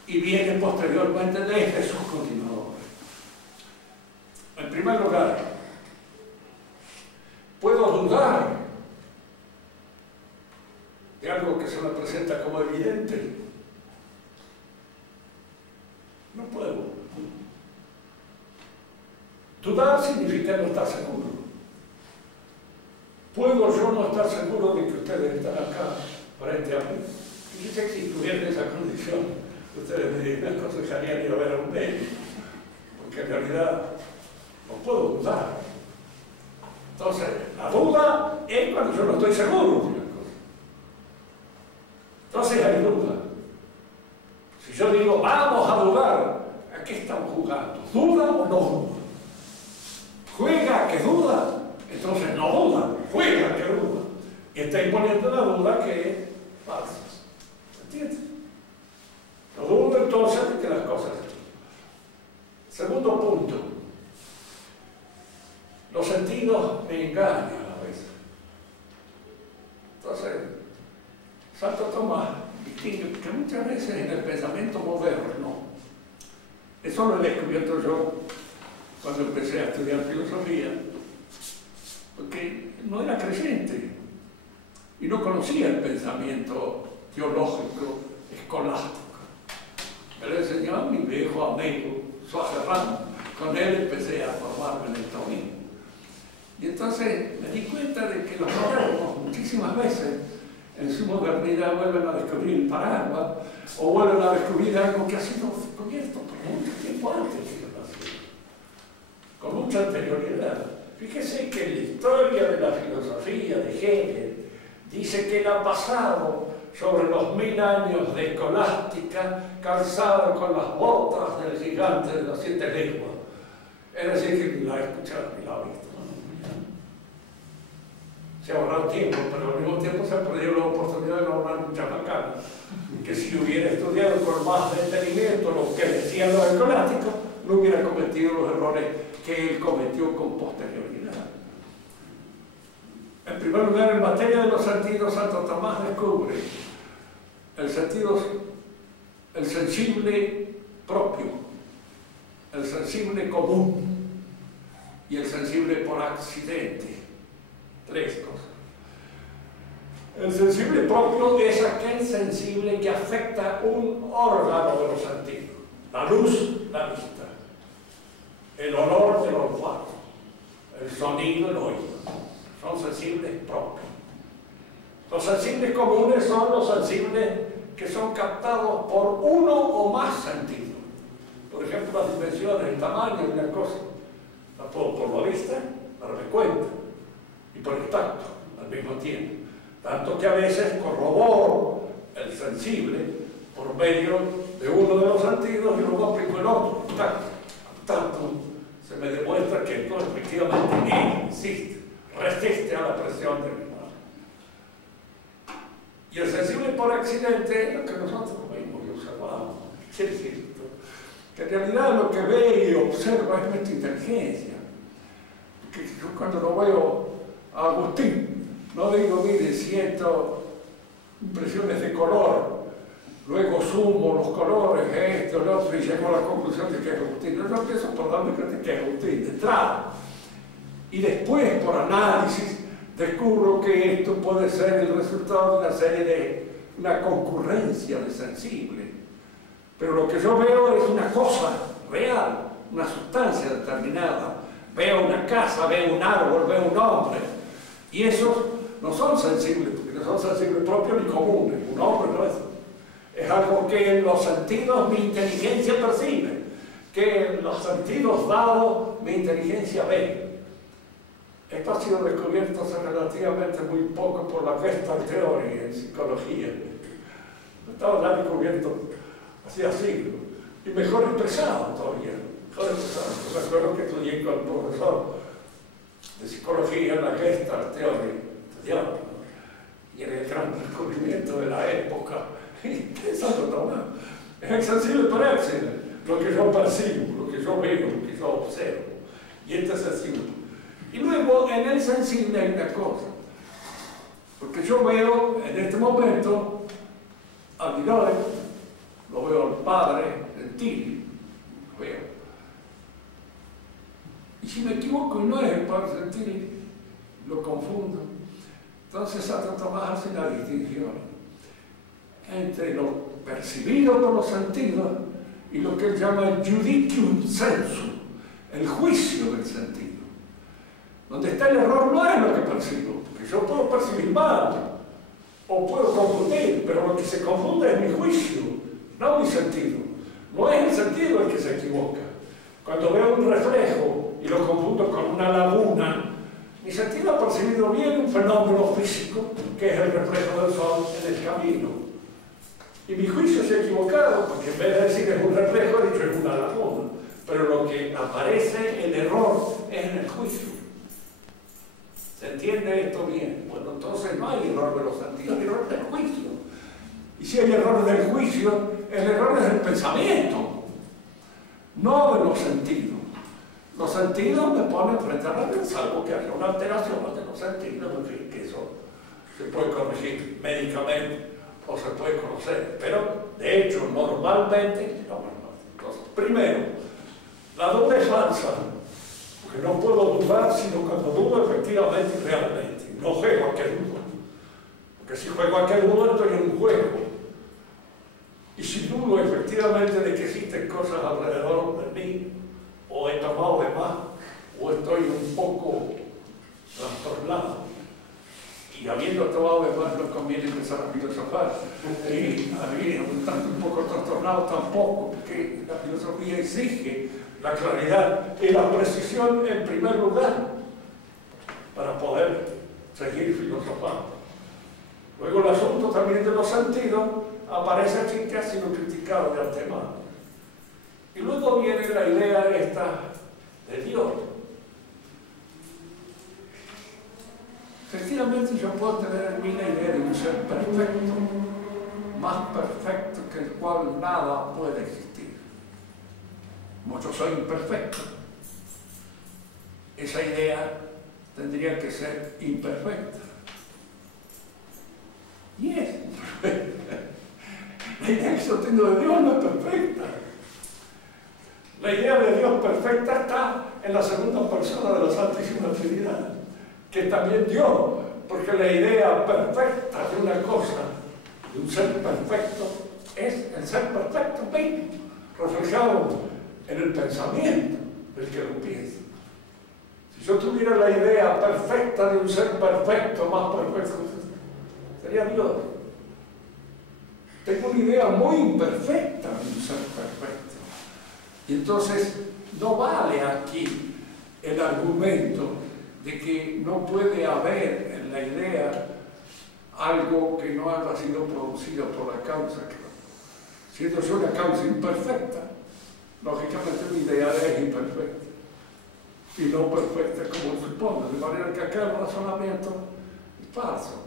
y viene posteriormente desde sus continuadores. En primer lugar, puedo dudar de algo que se me presenta como evidente. No puedo. Dudar significa no estar seguro. ¿Puedo yo no estar seguro de que ustedes están acá frente a mí? Fíjense que si estuviera en esa condición, ustedes me dirían, no aconsejarían ir a ver a un médico, porque en realidad no puedo dudar. Entonces, la duda es cuando yo no estoy seguro de una cosa. Entonces hay duda. Si yo digo, vamos a dudar, ¿a qué estamos jugando? ¿Duda o no duda? ¿Juega que duda? Entonces no duda, juega que duda. Y está imponiendo una duda que es falsa. ¿Entiendes? No dudo entonces de que las cosas están. Segundo punto. Los sentidos me engañan a veces. Entonces, Santo Tomás distingue que muchas veces en el pensamiento moderno, eso lo he descubierto yo cuando empecé a estudiar filosofía, porque no era creyente, y no conocía el pensamiento teológico escolástico. Me lo enseñó a mi viejo amigo, Suárez Serrano. Con él empecé a formarme en el taurismo. Y entonces me di cuenta de que los modernos muchísimas veces en su modernidad vuelven a descubrir el paraguas o vuelven a descubrir algo que ha sido descubierto por mucho tiempo antes que yo nací, con mucha anterioridad. Fíjese que en la historia de la filosofía de Hegel dice que él ha pasado sobre los 1000 años de escolástica calzado con las botas del gigante de las 7 lenguas. Es decir, que ni la ha escuchado ni la ha visto. Se ha ahorrado tiempo, pero al mismo tiempo se ha perdido la oportunidad de ahorrar mucha macana. Que si hubiera estudiado con más detenimiento lo que decían los escolásticos, no hubiera cometido los errores que él cometió con posterioridad. En primer lugar, en materia de los sentidos, Santo Tomás descubre el sensible propio, el sensible común y el sensible por accidente. 3 cosas. El sensible propio es aquel sensible que afecta un órgano de los sentidos. La luz, la vista. El olor, el olfato. El sonido, el oído. Son sensibles propios. Los sensibles comunes son los sensibles que son captados por uno o más sentidos. Por ejemplo, las dimensiones, el tamaño de una cosa. La puedo por la vista, darme cuenta. Y por el tacto, al mismo tiempo. Tanto que a veces corroboro el sensible por medio de uno de los sentidos y luego aplico el otro, el tacto. Tanto se me demuestra que esto efectivamente existe, resiste a la presión de mi mano. Y el sensible por accidente es lo que nosotros vemos y observamos. ¿Qué es esto? Que en realidad lo que ve y observa es nuestra inteligencia. Porque yo cuando lo veo a Agustín, no digo, mire, siento impresiones de color, luego sumo los colores, esto, el otro, y llego a la conclusión de que es Agustín. No, yo empiezo por darme cuenta que es Agustín, de entrada. Y después, por análisis, descubro que esto puede ser el resultado de una serie de una concurrencia de sensibles. Pero lo que yo veo es una cosa real, una sustancia determinada. Veo una casa, veo un árbol, veo un hombre. Y esos no son sensibles, porque no son sensibles propios ni comunes. Un hombre no es. Es algo que en los sentidos mi inteligencia percibe, que en los sentidos dados mi inteligencia ve. Esto ha sido descubierto hace relativamente muy poco por la Gestalt Theory en psicología. Estaba ya descubierto hacía siglos. Y mejor expresado todavía. Mejor expresado. Yo recuerdo que estudié con el profesor de psicología en la Gestalt Theory, estudiando, ¿no? Y era el gran descubrimiento de la época. Es Santo Tomás. Es el sensible por accidente, lo que yo percibo, lo que yo veo, lo que yo observo. Y este es sensible. Y luego en el sensible hay una cosa, porque yo veo en este momento a mi padre, lo veo al padre Gentili, lo veo. Y si me equivoco y no es el padre Gentili, lo confundo. Entonces Santo Tomás hace la distinción entre lo percibido por los sentidos y lo que él llama el judicium sensu, el juicio del sentido. Donde está el error no es lo que percibo, porque yo puedo percibir mal o puedo confundir, pero lo que se confunde es mi juicio, no mi sentido. No es el sentido el que se equivoca. Cuando veo un reflejo y lo confundo con una laguna, mi sentido ha percibido bien un fenómeno físico que es el reflejo del sol en el camino. Y mi juicio se ha equivocado, porque en vez de decir es un reflejo, he dicho es una laguna. Pero lo que aparece, el error, es en el juicio. ¿Se entiende esto bien? Bueno, entonces no hay error de los sentidos, hay error del juicio. Y si hay error del juicio, el error es del pensamiento, no de los sentidos. Los sentidos me ponen frente a la verdad, salvo que haya una alteración de los sentidos, en fin, que eso se puede corregir médicamente o se puede conocer, pero de hecho, normalmente, no. Entonces, primero, la duda es falsa, porque no puedo dudar sino cuando dudo efectivamente y realmente. No juego a que dudo. Porque si juego a aquel mundo estoy en un juego. Y si dudo efectivamente de que existen cosas alrededor de mí, o he tomado de más, o estoy un poco trastornado, y habiendo tomado de más no conviene empezar a filosofar, y habiendo estando un poco trastornado tampoco, porque la filosofía exige la claridad y la precisión en primer lugar, para poder seguir filosofando. Luego el asunto también de los sentidos aparece aquí que ha sido criticado de antemano. Y luego viene la idea esta de Dios. Efectivamente yo puedo tener en mí la idea de un ser perfecto, más perfecto que el cual nada puede existir. Como yo soy imperfecto, esa idea tendría que ser imperfecta. Y es imperfecta. La idea que yo tengo de Dios no es perfecta. La idea de Dios perfecta está en la segunda persona de la Santísima Trinidad, que es también Dios, porque la idea perfecta de una cosa, de un ser perfecto, es el ser perfecto mismo, reflejado en el pensamiento del que lo piensa. Si yo tuviera la idea perfecta de un ser perfecto, más perfecto, sería Dios. Tengo una idea muy imperfecta de un ser perfecto. Y entonces no vale aquí el argumento de que no puede haber en la idea algo que no haya sido producido por la causa. Siendo yo una causa imperfecta, lógicamente mi idea es imperfecta y no perfecta como supone, de manera que acá el razonamiento es falso.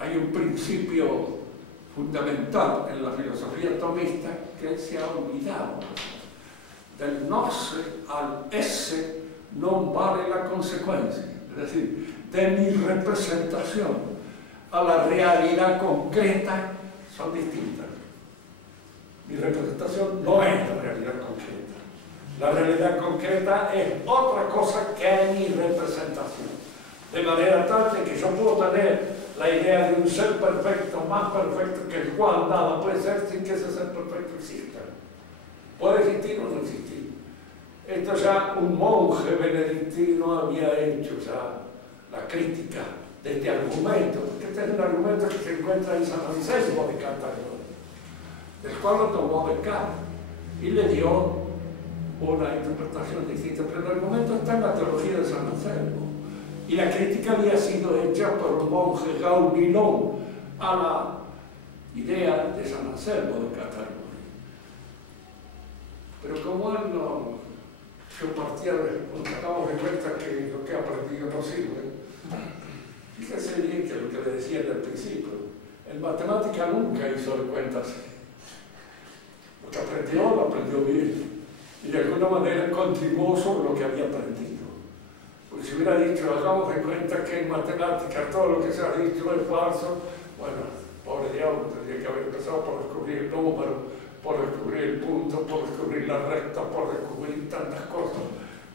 Hay un principio fundamental en la filosofía tomista que se ha olvidado. Del noce al esse non vale la consecuencia, es decir, de mi representación a la realidad concreta son distintas. Mi representación no es la realidad concreta. La realidad concreta es otra cosa que mi representación. De manera tal de que yo puedo tener la idea de un ser perfecto, más perfecto que el cual nada puede ser sin que ese ser perfecto exista. Puede existir o no existir. Esto ya un monje benedictino había hecho ya la crítica de este argumento, porque este es un argumento que se encuentra en San Anselmo de Cantareón, del cual lo tomó Descartes y le dio una interpretación distinta, pero el argumento está en la teología de San Anselmo. Y la crítica había sido hecha por un monje Gaudilón a la idea de San Anselmo de Cantareón. Pero como él no, yo partía nos sacamos de cuenta que lo que ha aprendido no sirve. Fíjese bien que lo que le decía en el principio, en matemática nunca hizo de cuentas. Lo que aprendió, lo aprendió bien. Y de alguna manera continuó sobre lo que había aprendido. Porque si hubiera dicho, hagamos de cuenta que en matemática todo lo que se ha dicho es falso, bueno, pobre diablo, tendría que haber empezado por descubrir el número, por descubrir el punto, por descubrir la recta, por descubrir tantas cosas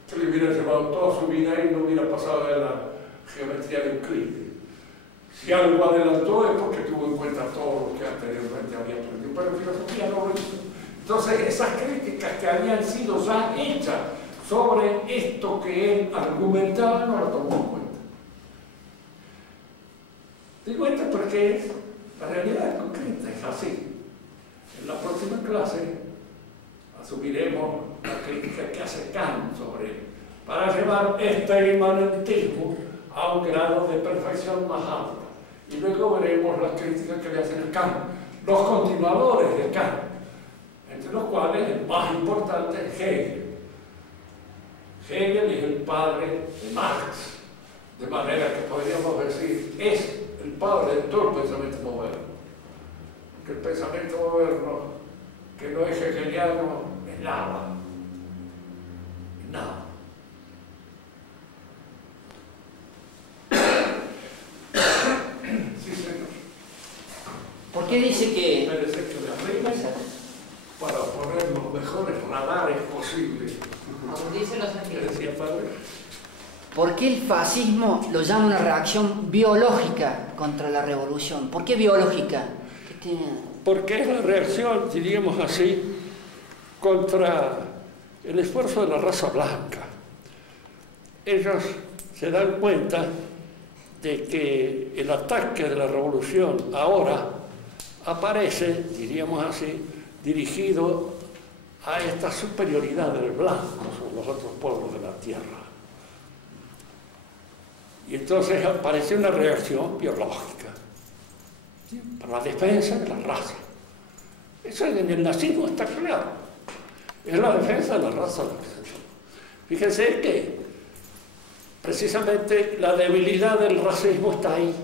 que le hubiera llevado toda su vida y no hubiera pasado de la geometría de Euclides. Si algo adelantó es porque tuvo en cuenta todo lo que anteriormente había aprendido, pero en filosofía no lo hizo. Entonces esas críticas que habían sido ya hechas sobre esto que él argumentaba no lo tomó en cuenta. Digo esto porque la realidad concreta es así. En la próxima clase asumiremos la crítica que hace Kant sobre él, para llevar este inmanentismo a un grado de perfección más alta. Y luego veremos las críticas que le hacen a Kant, los continuadores de Kant, entre los cuales el más importante es Hegel. Hegel es el padre de Marx, de manera que podríamos decir, es el padre de todo el pensamiento moderno. Que el pensamiento moderno, que no es hegeliano, es nada. Es nada. Sí, señor. ¿Por qué dice que...? Me parece que la regla para poner los mejores radares posibles. Dice los ¿Qué amigos. decía padre? ¿por qué el fascismo lo llama una reacción biológica contra la revolución? ¿Por qué biológica? ¿Qué tiene? Porque es la reacción, diríamos así, contra el esfuerzo de la raza blanca. Ellos se dan cuenta de que el ataque de la revolución ahora aparece, diríamos así, dirigido a esta superioridad del blanco sobre los otros pueblos de la tierra. Y entonces aparece una reacción biológica, ¿sí?, para la defensa de la raza. Eso en el nazismo está claro. Es la defensa de la raza. Fíjense que precisamente la debilidad del racismo está ahí,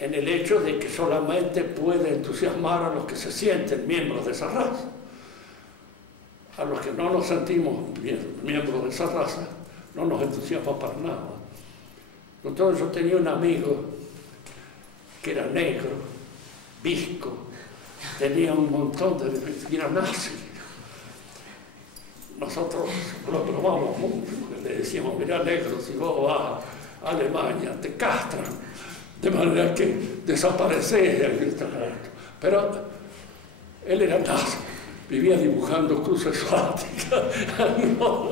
en el hecho de que solamente puede entusiasmar a los que se sienten miembros de esa raza. A los que no nos sentimos miembros de esa raza, no nos entusiasma para nada. Entonces yo tenía un amigo que era negro, visco, tenía un montón de defectos, era nazi. Nosotros lo probamos mucho, le decíamos, mirá negro, si vos vas a Alemania te castran, de manera que desapareces. Pero él era nazi, vivía dibujando cruces suásticas, no,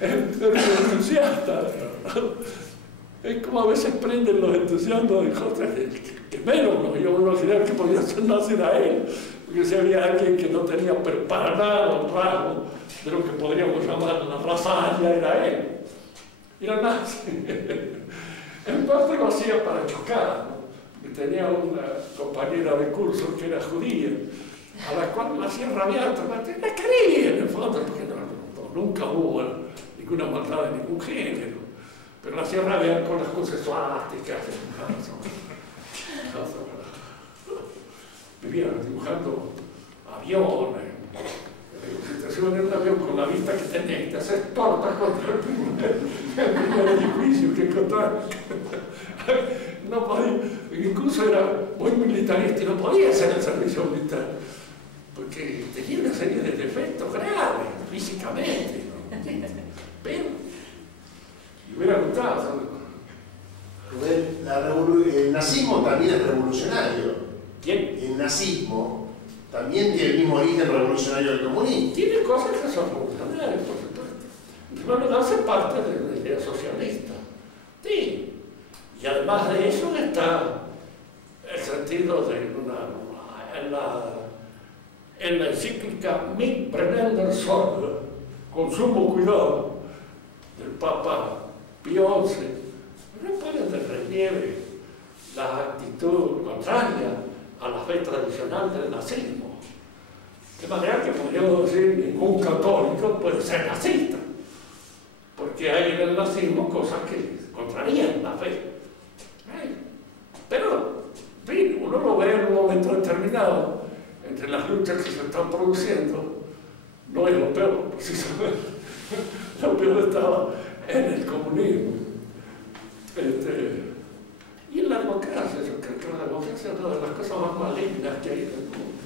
era entusiasta. Es como a veces prenden los entusiasmos de cosas que menos, ¿no? Yo no creía que podía ser nazi a él, porque si había alguien que no tenía para nada un rasgo de lo que podríamos llamar la raza aria, era él. Era nazi. En parte lo hacía para chocar, ¿no? Porque tenía una compañera de curso que era judía, a la cual la hacía rabiar, la quería en el fondo, porque nunca hubo ninguna maldad de ningún género, pero la hacía rabiar con las cosas suásticas. Vivían dibujando aviones, en un avión con la vista que tenía que hacer tortas contra el primer edificio que encontraron. No podía, incluso era muy militarista y no podía hacer el servicio militar, porque tenía una serie de defectos graves físicamente, ¿no? Pero me hubiera gustado. El nazismo también es revolucionario. ¿Quién? El nazismo también tiene el mismo origen revolucionario del comunismo. Tiene cosas que son revolucionarias, por supuesto. En primer lugar, hace parte de la idea socialista. Sí. Y además de eso está el sentido de en la encíclica Mit brennender Sorge, con sumo cuidado, del Papa Pío XI, no ponen de relieve la actitud contraria a la fe tradicional del nazismo. De manera que podríamos decir que ningún católico puede ser nazista, porque hay en el nazismo cosas que contrarían la fe. Pero, en fin, uno lo ve en un momento determinado, entre las luchas que se están produciendo, no es lo peor, precisamente. Lo peor estaba en el comunismo. Y en la democracia, yo creo que la democracia es una de las cosas más malignas que hay en el mundo,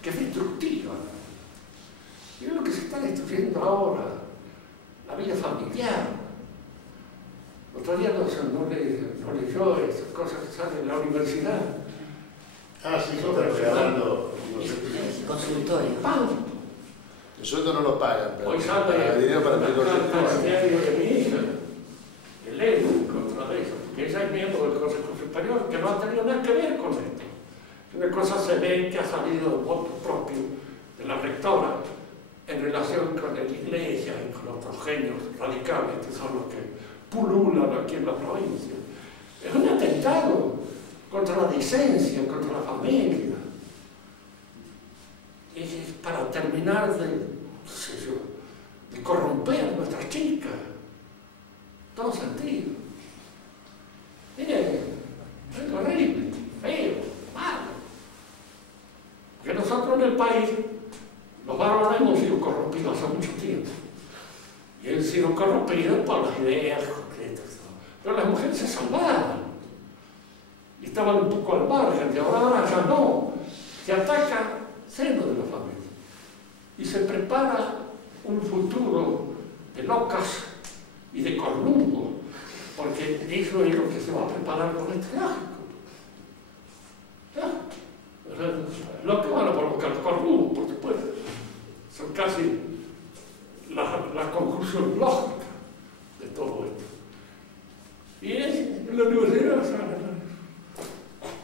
que es destructiva. Y es lo que se está destruyendo ahora, la vida familiar. El otro día no leyó esas cosas que salen en la universidad. Ah, sí, yo estoy regalando Consultorio. el sueldo no lo pagan, pero Hoy sale dinero para el diario de mi hija, el EDU, contra eso, porque ella es miembro del Consejo Superior, que no ha tenido nada que ver con esto. Una cosa se ve que ha salido del voto propio de la rectora en relación con la Iglesia y con otros genios radicales que son los que pululan aquí en la provincia. Es un atentado contra la decencia, contra la familia. Es para terminar de corromper a nuestras chicas. Todo sentido. Mire, es horrible, feo, malo. Porque nosotros en el país, los varones hemos sido corrompidos hace mucho tiempo. Y han sido corrompidos por las ideas concretas. Pero las mujeres se salvaban. Y estaban un poco al margen, y ahora ya no. Se ataca seno de la familia. Y se prepara un futuro de locas y de cornudos, porque eso es lo que se va a preparar con este trágico. Lo que van a provocar los cornudos, por supuesto, son casi la conclusión lógica de todo esto. Y es la universidad,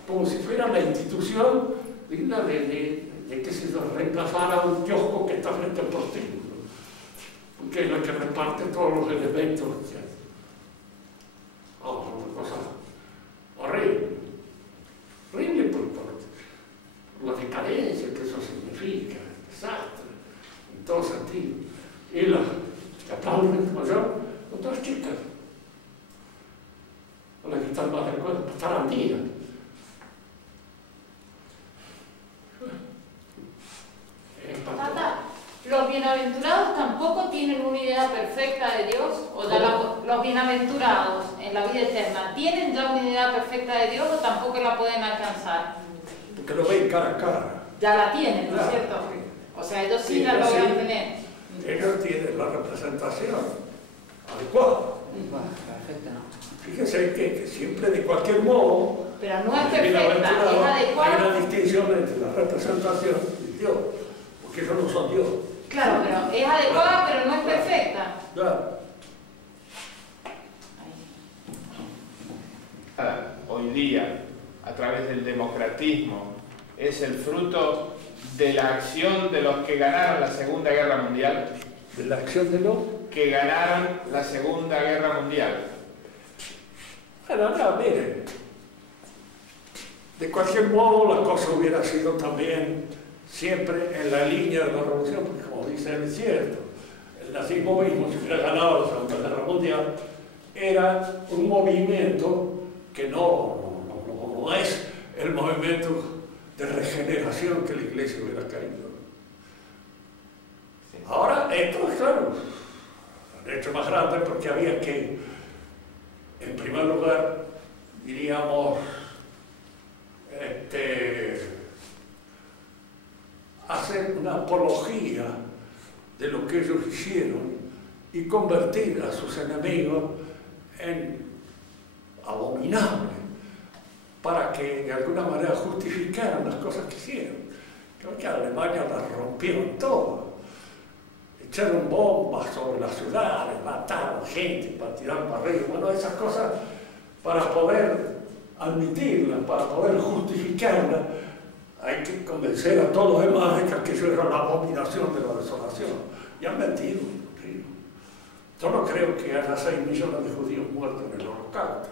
como si fuera la institución digna de que se reemplazara a un kiosco que está frente al prostíbulo, porque es la que reparte todos los elementos. Una cosa horrible, horrible por la decadencia que eso significa, el desastre, en todo sentido. Y las que aplauden mayor, otras chicas, con las que están más de acuerdo, para estar al día. Tata, ¿los bienaventurados tampoco tienen una idea perfecta de Dios? ¿O los bienaventurados en la vida eterna tienen ya una idea perfecta de Dios o tampoco la pueden alcanzar? Porque lo ven cara a cara. Ya la tienen, ¿no es cierto? Sí. O sea, ellos sí la logran tener. Ellos tienen la representación adecuada. Perfecto, ¿no? Fíjense que siempre de cualquier modo, Pero no es perfecta, es hay adecuada. una distinción entre la representación y Dios, porque ellos no son Dios. Claro, pero es adecuada, pero no es perfecta. Claro. Hoy día, a través del democratismo, es el fruto de la acción de los que ganaron la Segunda Guerra Mundial. De la acción de los Que ganaron la Segunda Guerra Mundial. Bueno, no, miren, de cualquier modo la cosa hubiera sido también siempre en la línea de la revolución, porque como dicen, es cierto, el nazismo mismo, si hubiera ganado la Segunda Guerra Mundial, era un movimiento que no es el movimiento de regeneración que la Iglesia hubiera querido. Ahora, esto es claro, de hecho más grande porque había que, en primer lugar, diríamos, hacer una apología de lo que ellos hicieron y convertir a sus enemigos en abominables para que de alguna manera justificaran las cosas que hicieron. Creo que Alemania las rompieron todas. Echaron bombas sobre las ciudades, mataron gente para tirar para arriba. Bueno, esas cosas, para poder admitirlas, para poder justificarlas, hay que convencer a todos los demás de que aquello era la abominación de la desolación. Y han mentido, tío. Yo no creo que haya 6 millones de judíos muertos en el Holocausto.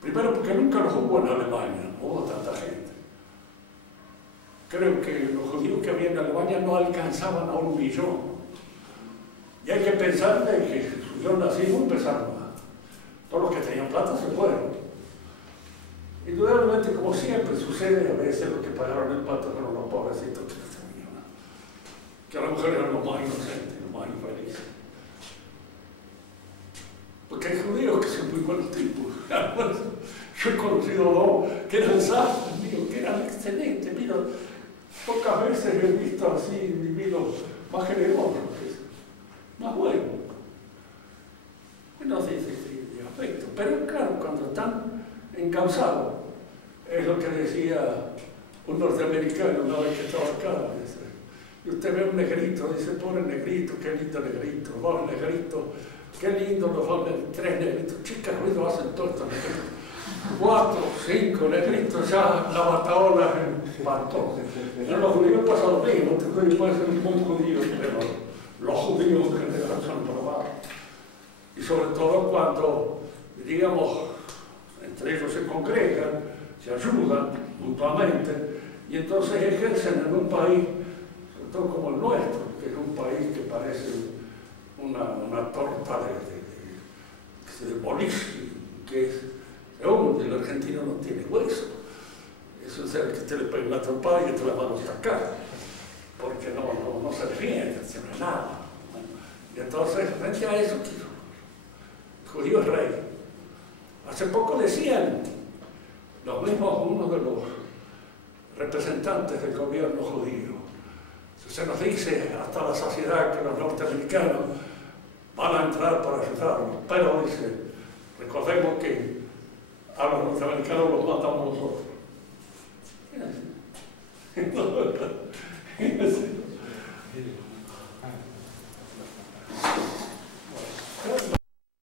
Primero porque nunca los hubo en Alemania, no hubo tanta gente. Creo que los judíos que había en Alemania no alcanzaban a 1 millón. Y hay que pensar de que surgió el nazismo y empezaron más. Todos los que tenían plata se fueron. Indudablemente, como siempre sucede, a veces los que pagaron el pato fueron los pobrecitos que no tenían nada. Que a lo mejor eran los más inocentes, los más infelices. Porque hay judíos que son muy buenos tipos. Yo he conocido 2 que eran sastres, míos, que eran excelentes. Mira, pocas veces he visto así individuos más generosos, más buenos. No sé si de afecto, pero claro, cuando están encausados, es lo que decía un norteamericano una vez que estaba acá. Dice, y usted ve un negrito, dice, pobre negrito, qué lindo negrito, 2 negritos, qué lindo los 2, 3 negritos, chicas, ruido hacen todos estos negritos. 4, 5 negritos, ya la bataola espantó. En los judíos pasa lo mismo, este judío puede ser un buen judío, pero los judíos en general son probados. Y sobre todo cuando, digamos, entre ellos se congregan, se ayudan mutuamente, y entonces ejercen en un país, sobre todo como el nuestro, que es un país que parece una torta que se boliche, que es el argentino no tiene hueso. Eso es el que usted le pega una trompada y esto la mano está acá, porque no se defiende, no es nada. Y entonces, frente a eso, el judío es rey. Hace poco decían los mismos, uno de los representantes del gobierno judío, Se nos dice hasta la saciedad que los norteamericanos van a entrar para ayudarnos, pero dice, recordemos que a los norteamericanos los matamos nosotros.